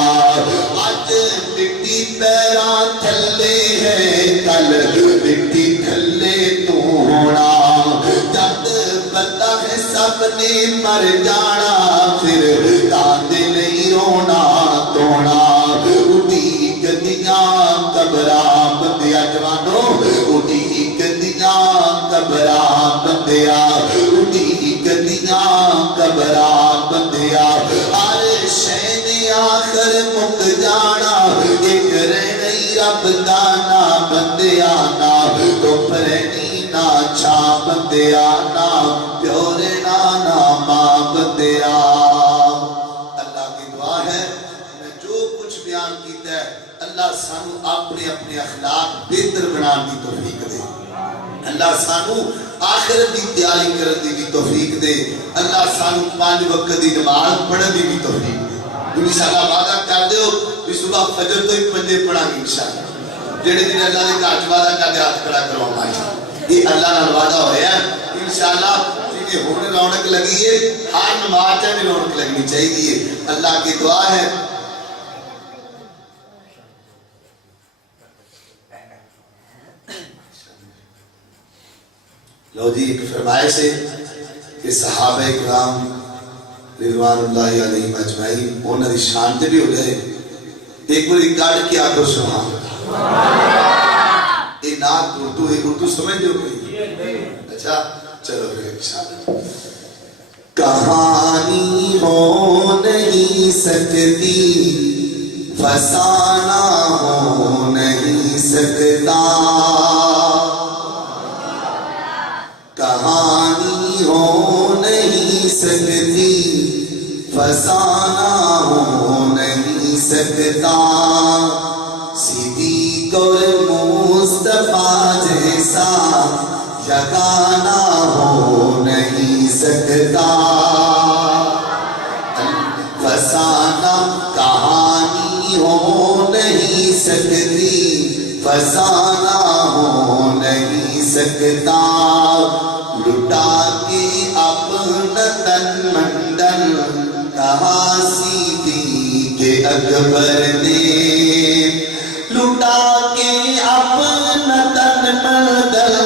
آج مٹی پیران تھلے ہے کل مٹی تھلے تو ہونا جب بندہ ہے سب نے مر جانا پھر داندے نہیں رونا تونا اٹھی گدیاں قبراں بندیا جوانو اٹھی گدیاں قبراں بندیا اٹھی گدیاں قبراں بندیا ہر شے نے آخر مک جانا ایک رہنی رب دانا بندیا نا تو پرنی نا چھا بندیا نا پیورے نا ماں بندیا اللہ کی دعا ہے میں جو کچھ بیان کیتا ہے اللہ سانو اپنے اپنے اخلاق بہتر بنانے کی توفیق دے اللہ سانو آخرت کی تیاری کرنے کی توفیق دے اللہ سانو 5 وقت کی نماز پڑھنے کی بھی توفیق دے انشاءاللہ وعدہ کر دیو کہ صبح فجر تو ہی 5 پڑھا گے انشاءاللہ جڑے دن اللہ نے گھر وعدہ کر دے ہاتھ کھڑا کرو بھائی یہ اللہ نال وعدہ ہویا انشاءاللہ جنہیں ہونے رونق لگی ہے ہر نماز میں رونق لگنی چاہیے اللہ کی دعا ہے لو جی ایک فرمائش ہے کہ صحابہ اکرام رضوان اللہ علیہ اجمعین انہاں دی شان تے بھی ہو جائے ایک بار کاٹ کے آکو سبحان یہ نات اردو ہے اردو سمجھ جو کوئی اچھا چلو پھر انشاءاللہ کہانی ہو نہیں سکتی فسانہ ہو نہیں سکتا کہانی ہو نہیں سکتی فسانہ ہو نہیں سکتا صدیق اور مصطفیٰ جیسا یگانہ ہو نہیں سکتا فسانہ کہانی ہو نہیں سکتی فسانہ ہو نہیں سکتا لٹا کے اپنا تن منڈل کہا صدیق اکبر نے لٹا کے اپنا تن منڈل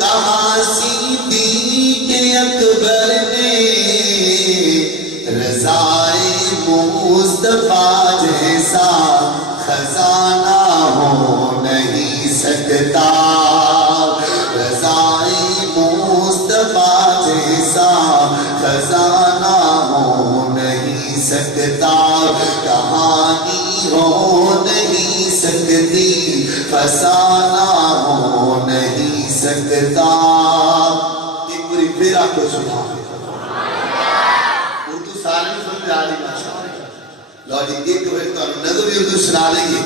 کہا صدیق اکبر نے رضائے مصطفیٰ جیسا خزانہ ہو نہیں سکتا خزانہ ہو نہیں سکتا کہانی ہو نہیں سکتی فسانہ ہو نہیں سکتا ایک بری پھر آپ کو سنا اردو سارے میں سمجھ آ رہی ماشاءاللہ لو جی ایک بار تو نظر بھی اردو سنا لیں گے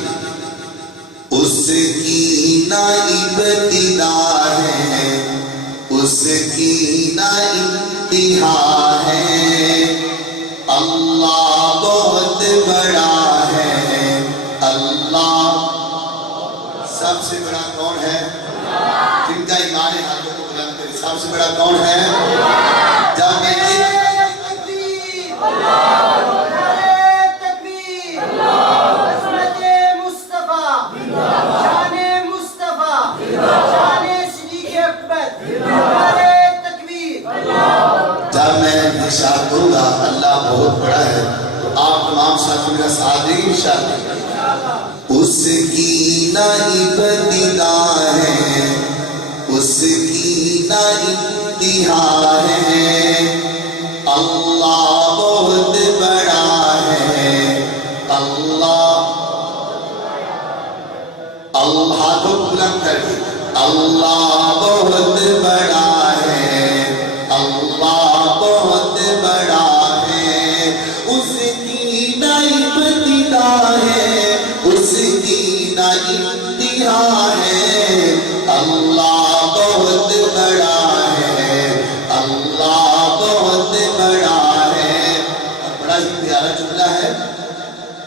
اس کی نہ ابتدا ہے اس کی نہ انتہا ہے اللہ بہت بڑا ہے اللہ سب سے بڑا کون ہے جن کا ایمان ہے ہاتھوں کو بلند کرے سب سے بڑا کون ہے جب میں جب میں ارشاد کروں گا اللہ بہت بڑا ہے تو آپ تمام ساتھ میرا ساتھ دیں انشاءاللہ اس کی نہ ابتدا ہے اس کی نہ انتہا ہے اللہ بہت بڑا ہے اللہ اللہ ہاتھوں بلند کر کے اللہ بہت بڑا ہے اللہ بہت بڑا ہے اس کی نہ ابتدا ہے اس کی نہ انتہا ہے اللہ بہت بڑا ہے اللہ بہت بڑا ہے بڑا ہی پیارا جملہ ہے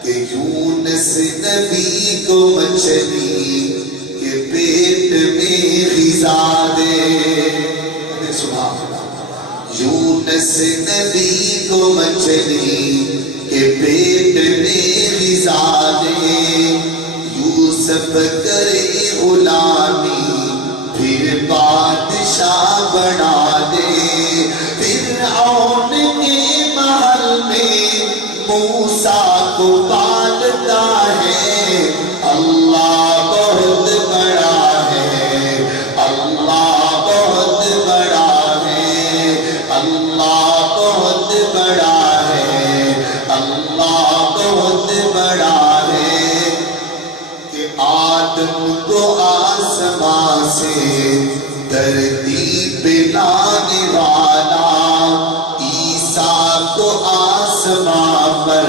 کہ یونس نبی کو مچھلی کے پیٹ میں غذا دے سبحان اللہ یونس یونس نبی کو مچھلی کے پیٹ میں غذا دے، یوسف کرے غلامی پھر بادشاہ بنا دے، فرعون کے محل میں موسیٰ کو پالتا ہے، اللہ بہت بڑا ہے، اللہ بہت بڑا ہے، اللہ بہت بڑا ہے، اللہ بہت بڑا ہے، کہ آدم کو آسمان سے دھرتی پہ لانے والا، عیسیٰ کو آسمان پر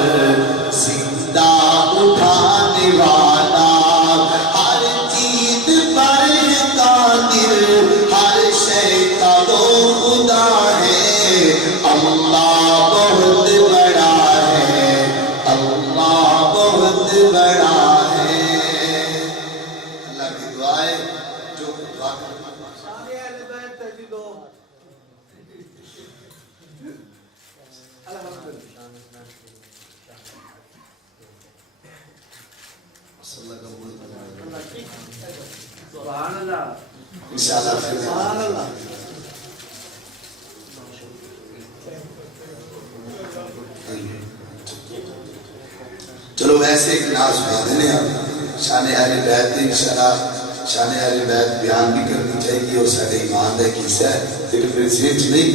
زندہ اٹھانے والا، ہر چیز پر قادر، ہر شے کا وہ خدا ہے، اللہ بہت بڑا ہے، اللہ بہت بڑا ہے۔ اللہ کی دعائیں جو دعا کرتے سبحان اللہ، انشاءاللہ پھر سبحان اللہ۔ چلو ویسے ایک ناز سنا دینے آپ شان اہل بیت دی انشاءاللہ شان اہل بیت بیان بھی کرنی چاہیے اور سارے ایمان دا ایک حصہ ہے، لیکن پھر سیچ نہیں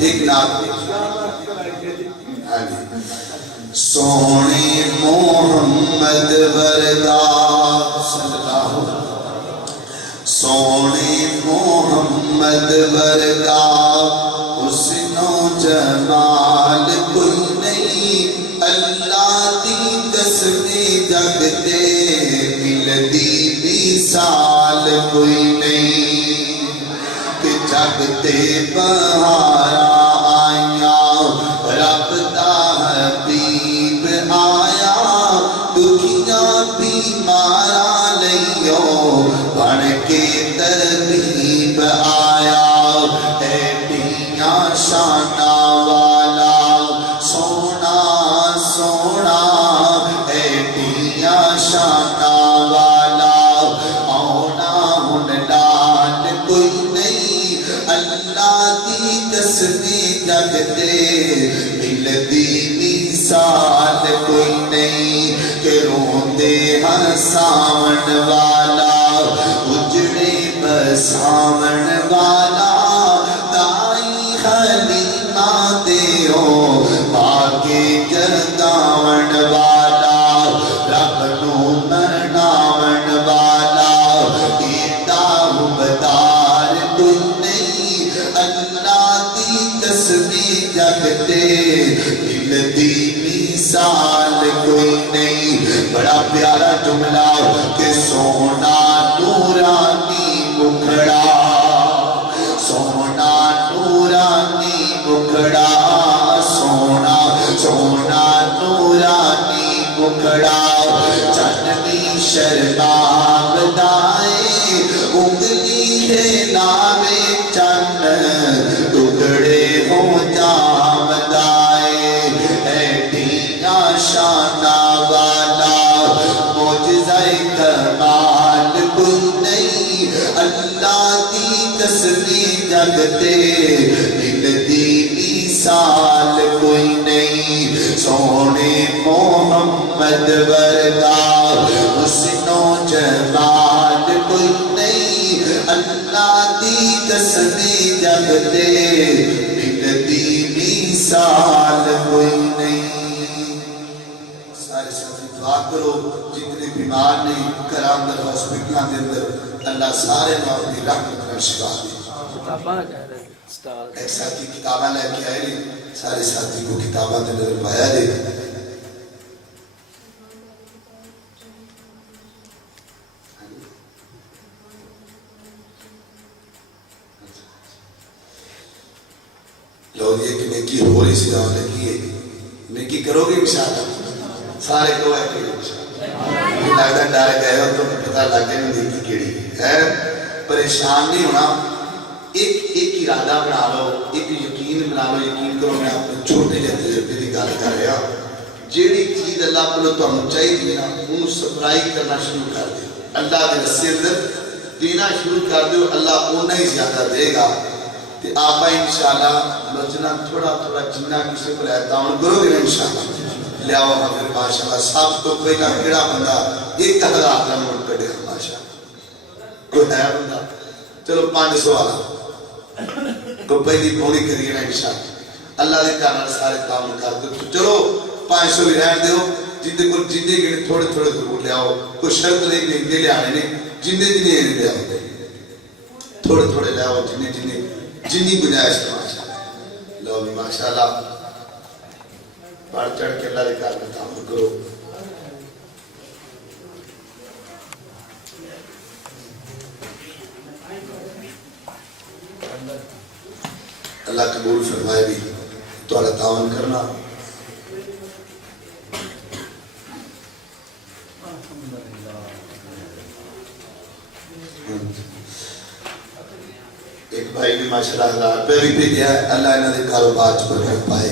ایک ناز سونے محمد وردا صلی اللہ علیہ وسلم، سونے محمد وردا حسن و جمال کوئی نہیں، اللہ دی قسم جگ تے ملدی مثال کوئی نہیں، کہ جگ تے بہارا آیا رب دا حبیب آیا، دکھیاں بیماراں لئیو بن کے طبیب آیا، ایڈیاں شاناں والا سونا سونا، ایڈیاں شاناں والا آنا ہن لال کوئی نہیں، اللہ دی قسم جگ تے ملدی مثال کوئی نہیں، کہ روندے ہنساون والا اجڑے بساون والا، دائی حلیمہ دیو باگے جگاون والا، رب نو مناون والا، ایڈا حبدار کوئی نہیں، اللہ دی قسم جگ تے ملدی مثال کوئی نہیں۔ بڑا پیارا جملہ کہ سونا نورانی مکھڑا، سونا نورانی مکھڑا، سونا سونا نورانی مکھڑا، چننی شرباب دائیں انگلی ہے نامے چن، ٹکڑے ہو جام دائیں، ایڈیاں شانہ والا معجزہ کمال کوئی نہیں، اللہ دی قسم جگ تے ملدی مثال کوئی نہیں، سونے محمد وردا حسن و جمال کوئی نہیں، اللہ دی قسم جگ تے ملدی مثال کوئی نہیں۔ سارے ساتھی دعا کرو، جتنے بیمار نے کرام در ہاسپٹلاں دے اندر اللہ سارے نو اپنی رحمت نال شفا دے۔ ایک ساتھی کتاباں لے کے آئے نے، سارے ساتھی کو کتاباں دے اندر پایا دے۔ لوگ یہ کہ نیکی ہو رہی سی جاؤں لگی ہے، نیکی کرو گے انشاءاللہ، سارے کو ہے کہ انشاءاللہ لگتا ڈائے گئے ہو تو پتہ لگ گئے نیکی کیڑی ہے، پریشان نہیں ہونا، ایک ارادہ بنا لو، ایک یقین بنا لو، یقین کرو میں اپنے چھوٹے جہے تجربے کی گل کر رہا، جیڑی چیز اللہ کو تمہیں چاہیے نا انہوں سپلائی کرنا شروع کر دے، اللہ کے رسے اندر دینا شروع کر دو، اللہ اونا ہی زیادہ دے گا۔ تے آپ انشاءاللہ بچنا تھوڑا تھوڑا جنہ کسی کو لے تعاون کرو گے انشاءاللہ، لے آؤ حضر ماشاءاللہ سب تو پہلا کیڑا بندہ 1000 کا نوٹ کٹے ماشاءاللہ، کوئی ہے بندہ؟ چلو 500 والا کو پہلی پونی کریے نا انشاءاللہ، اللہ دے کارنال سارے کام کر دو، چلو 500 بھی رہن دیو، جندے کو جندے گنے تھوڑے تھوڑے ضرور لے آؤ، کوئی شرط نہیں کہ لے آنے نہیں، جندے جنہیں لے آؤ، تھوڑے تھوڑے لے آؤ، جنہیں گنجائش ماشاءاللہ، لو بھی ماشاءاللہ پار چڑھ کے اللہ دے کارنال کام کرو۔ اللہ قبول فرمائے بھی تو اللہ تعاون کرنا۔ ایک بھائی نے ماشاءاللہ 1000 روپے بھی بھیجا ہے، اللہ انہاں دے کاروبار چ برکت پائے،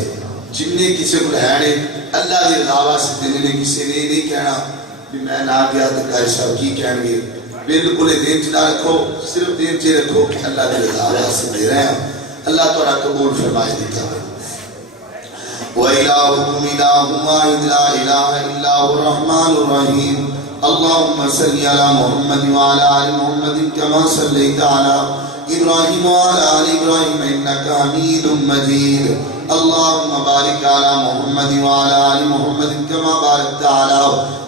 جنہیں کسی کو ہے اللہ دی رضا واسطے نے کسی نے نہیں کہنا بھی میں نہ گیا تو قاری صاحب کی کہیں گے، بالکل دین چ نہ رکھو، صرف دین چ رکھو کہ اللہ دی رضا واسطے دے رہے ہیں، اللہ تعالیٰ قبول فرمائے دیتا ہے۔ وَإِلَٰهُكُمْ إِلَٰهٌ وَاحِدٌ لَا إِلَٰهَ إِلَّا هُوَ الرَّحْمَٰنُ الرَّحِيمُ اللهم صل على محمد وعلى آل محمد كما صليت على إبراهيم وعلى آل إبراهيم إنك حميد مجيد اللهم بارك على محمد وعلى آل محمد كما باركت على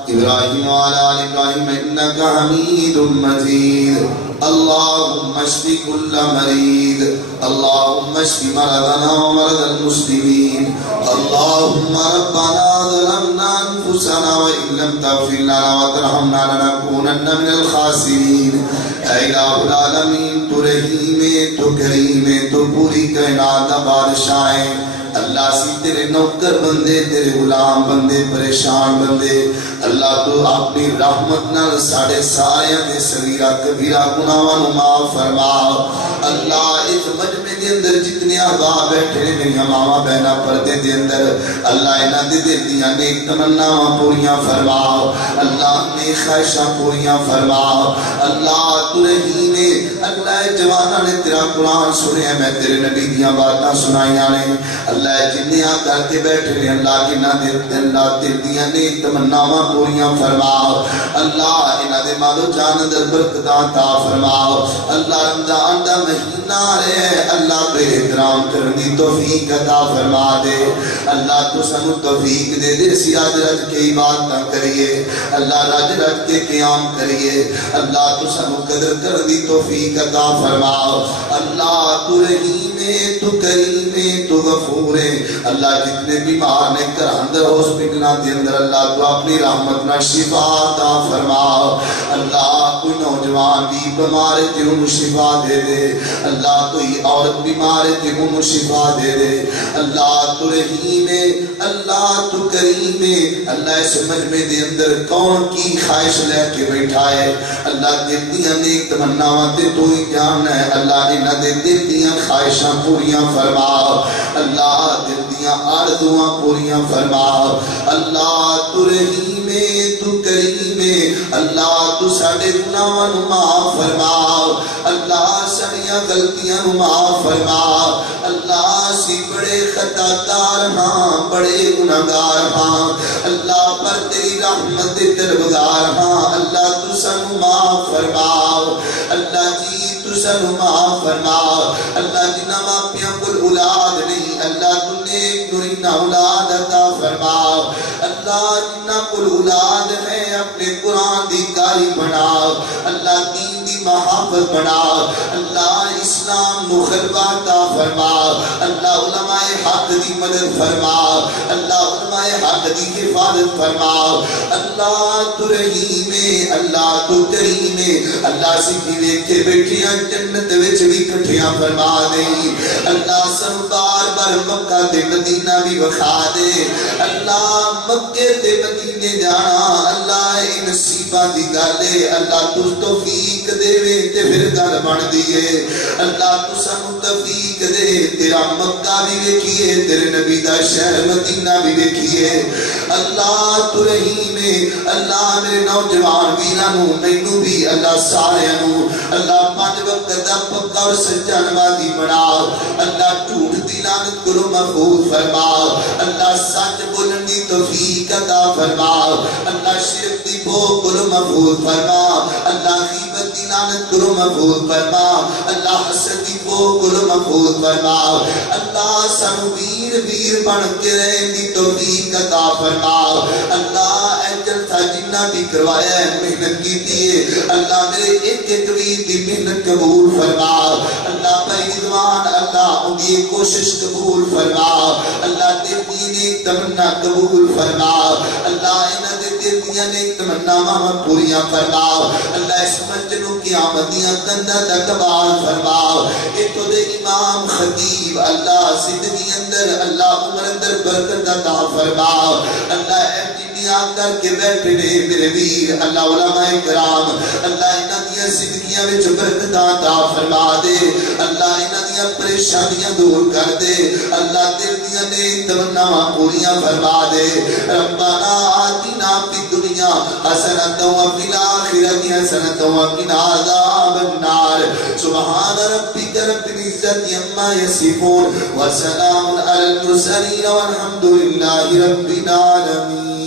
إبراهيم وعلى آل إبراهيم إنك حميد مجيد اللهم اشف كل مريض اللهم اشف مرضنا ومرض المسلمين اللهم ربنا ظلمنا أنفسنا وإن لم تغفر لنا وترحمنا لنكونن من الخاسرين اے الہ العالمین تو رحیم تو کریم تو پوری کائنات کا بادشاہ ہے اللہ سی تیرے نوکر بندے تیرے غلام بندے پریشان بندے اللہ تو اپنی رحمت نال ساڑے سارے دے صغیرہ کبیرہ گناہاں نو معاف فرما اللہ اس مجمع دے اندر جتنے احباب بیٹھے نے میری ماما بہنا پردے دے اندر اللہ انہاں دے دل دیاں نیک تمناواں پوریاں فرما اللہ نیک خواہشاں پوریاں فرما اللہ تو رحیم اللہ جواناں نے تیرا قرآن سنے میں تیرے نبی دیاں باتاں سنائیاں نے اللہ جنہیں آ کر کے بیٹھے ہیں اللہ کی نہ دیتے اللہ دل دیاں نیک تمناواں پوریاں فرماؤ اللہ انہاں دے مالو جان اندر برکتاں عطا فرماؤ اللہ رمضان دا مہینہ رہے اللہ تو احترام کرنی توفیق عطا فرما دے اللہ تو سنو توفیق دے دے سیاد رج کے عبادتاں کریے اللہ رج رج کے قیام کریے اللہ تو سنو قدر کرنی توفیق عطا فرماؤ اللہ تو رحیم تو کریم تو غفور اللہ جتنے بیمار نے کراندر ہاسپٹل دے اندر اللہ تو اپنی رحمت نہ شفا عطا فرماؤ اللہ کوئی نوجوان بھی بیمار ہے تے انہوں شفا دے دے اللہ کوئی عورت بیمار ہے تے انہوں شفا دے دے اللہ تو رحیم اللہ تو کریم اللہ اس مجمع دے اندر کون کی خواہش لے کے بیٹھا ہے اللہ دل دیاں نیک تمناواں تے تو ہی جان ہے اللہ انہاں دے دل دیاں خواہشاں پوریاں فرماؤ اللہ دل دیاں آرزواں پوریاں فرماؤ اللہ تو رحیم تو کریم اللہ تو ساڑے گناہاں نو معاف فرماؤ اللہ ساڑیاں غلطیاں نو معاف فرماؤ اللہ سی بڑے خطا کار ہاں بڑے گناہگار ہاں اللہ پر تیری رحمت طلبگار ہاں اللہ تو سانو معاف فرماؤ اللہ جی تو سانو معاف فرماؤ اللہ جنہ ماپیاں کل اولاد نہیں اللہ تو نیک نورینہ اولاد عطا فرماؤ اللہ جنہ کل اولاد ہے اپنے قرآن دی کاری بناؤ اللہ دین دی محافظ بناؤ اللہ اسلام نو غلبہ عطا فرماؤ اللہ علماء حق دی مدد فرماؤ اللہ علماء حق دی حفاظت فرماؤ اللہ تو رحیم اللہ تو کریم اللہ سی بھی کے بیٹھیاں جنت وچ بھی کٹھیاں فرما دے اللہ سب بار بار مکہ تے مدینہ بھی وکھا دے اللہ مکے تے مدینے جانا اللہ نصیب نصیباں دی گل ہے اللہ تو توفیق دے تے پھر گل بن دیے اللہ تو سانو توفیق دے تیرا مکہ بھی ویکھیے تیرے نبی دا شہر مدینہ بھی ویکھیے اللہ تو رحیم ہے اللہ میرے نوجوان ویراں نو مینوں بھی اللہ سارے نو اللہ 5 وقت دا پکا اور سچا نمازی بنا اللہ جھوٹ دی لعنت کو محفوظ فرما اللہ سچ بولن دی توفیق عطا فرما اللہ شرک دی بو کو محفوظ فرما اللہ غیبت دی لعنت کو محفوظ فرما اللہ حسد دی بو کو محفوظ فرما اللہ سانو ویر ویر بن کے رہن دی توفیق عطا فرما اللہ اے جلسہ جنہ بھی کروایا ہے محنت کیتی ہے اللہ میرے ایک ایک ویر دی محنت قبول فرما اللہ بھائی رضوان اللہ ان کی کوشش قبول فرما اللہ دل دی تمنا قبول فرما اللہ انہاں دے دل دیاں نے تمناواں پوریاں فرما اللہ اس مسجد کی آمدیاں دندا دا قبول فرما ایتھوں دے امام خطیب اللہ زندگی اندر اللہ عمر اندر برکت عطا فرما اللہ کر کے بیٹھے میرے ویر اللہ علماء کرام اللہ انہاں دیاں زندگیاں وچ برکت عطا فرما دے اللہ انہاں دیاں پریشانیاں دور کر دے اللہ دل دیاں نے تمناواں پوریاں فرما دے ربنا آتنا فی الدنیا حسنۃ وفی الآخرۃ حسنۃ وقنا عذاب النار سبحان ربک رب العزۃ عما یصفون وسلام علی المرسلین والحمد للہ رب العالمین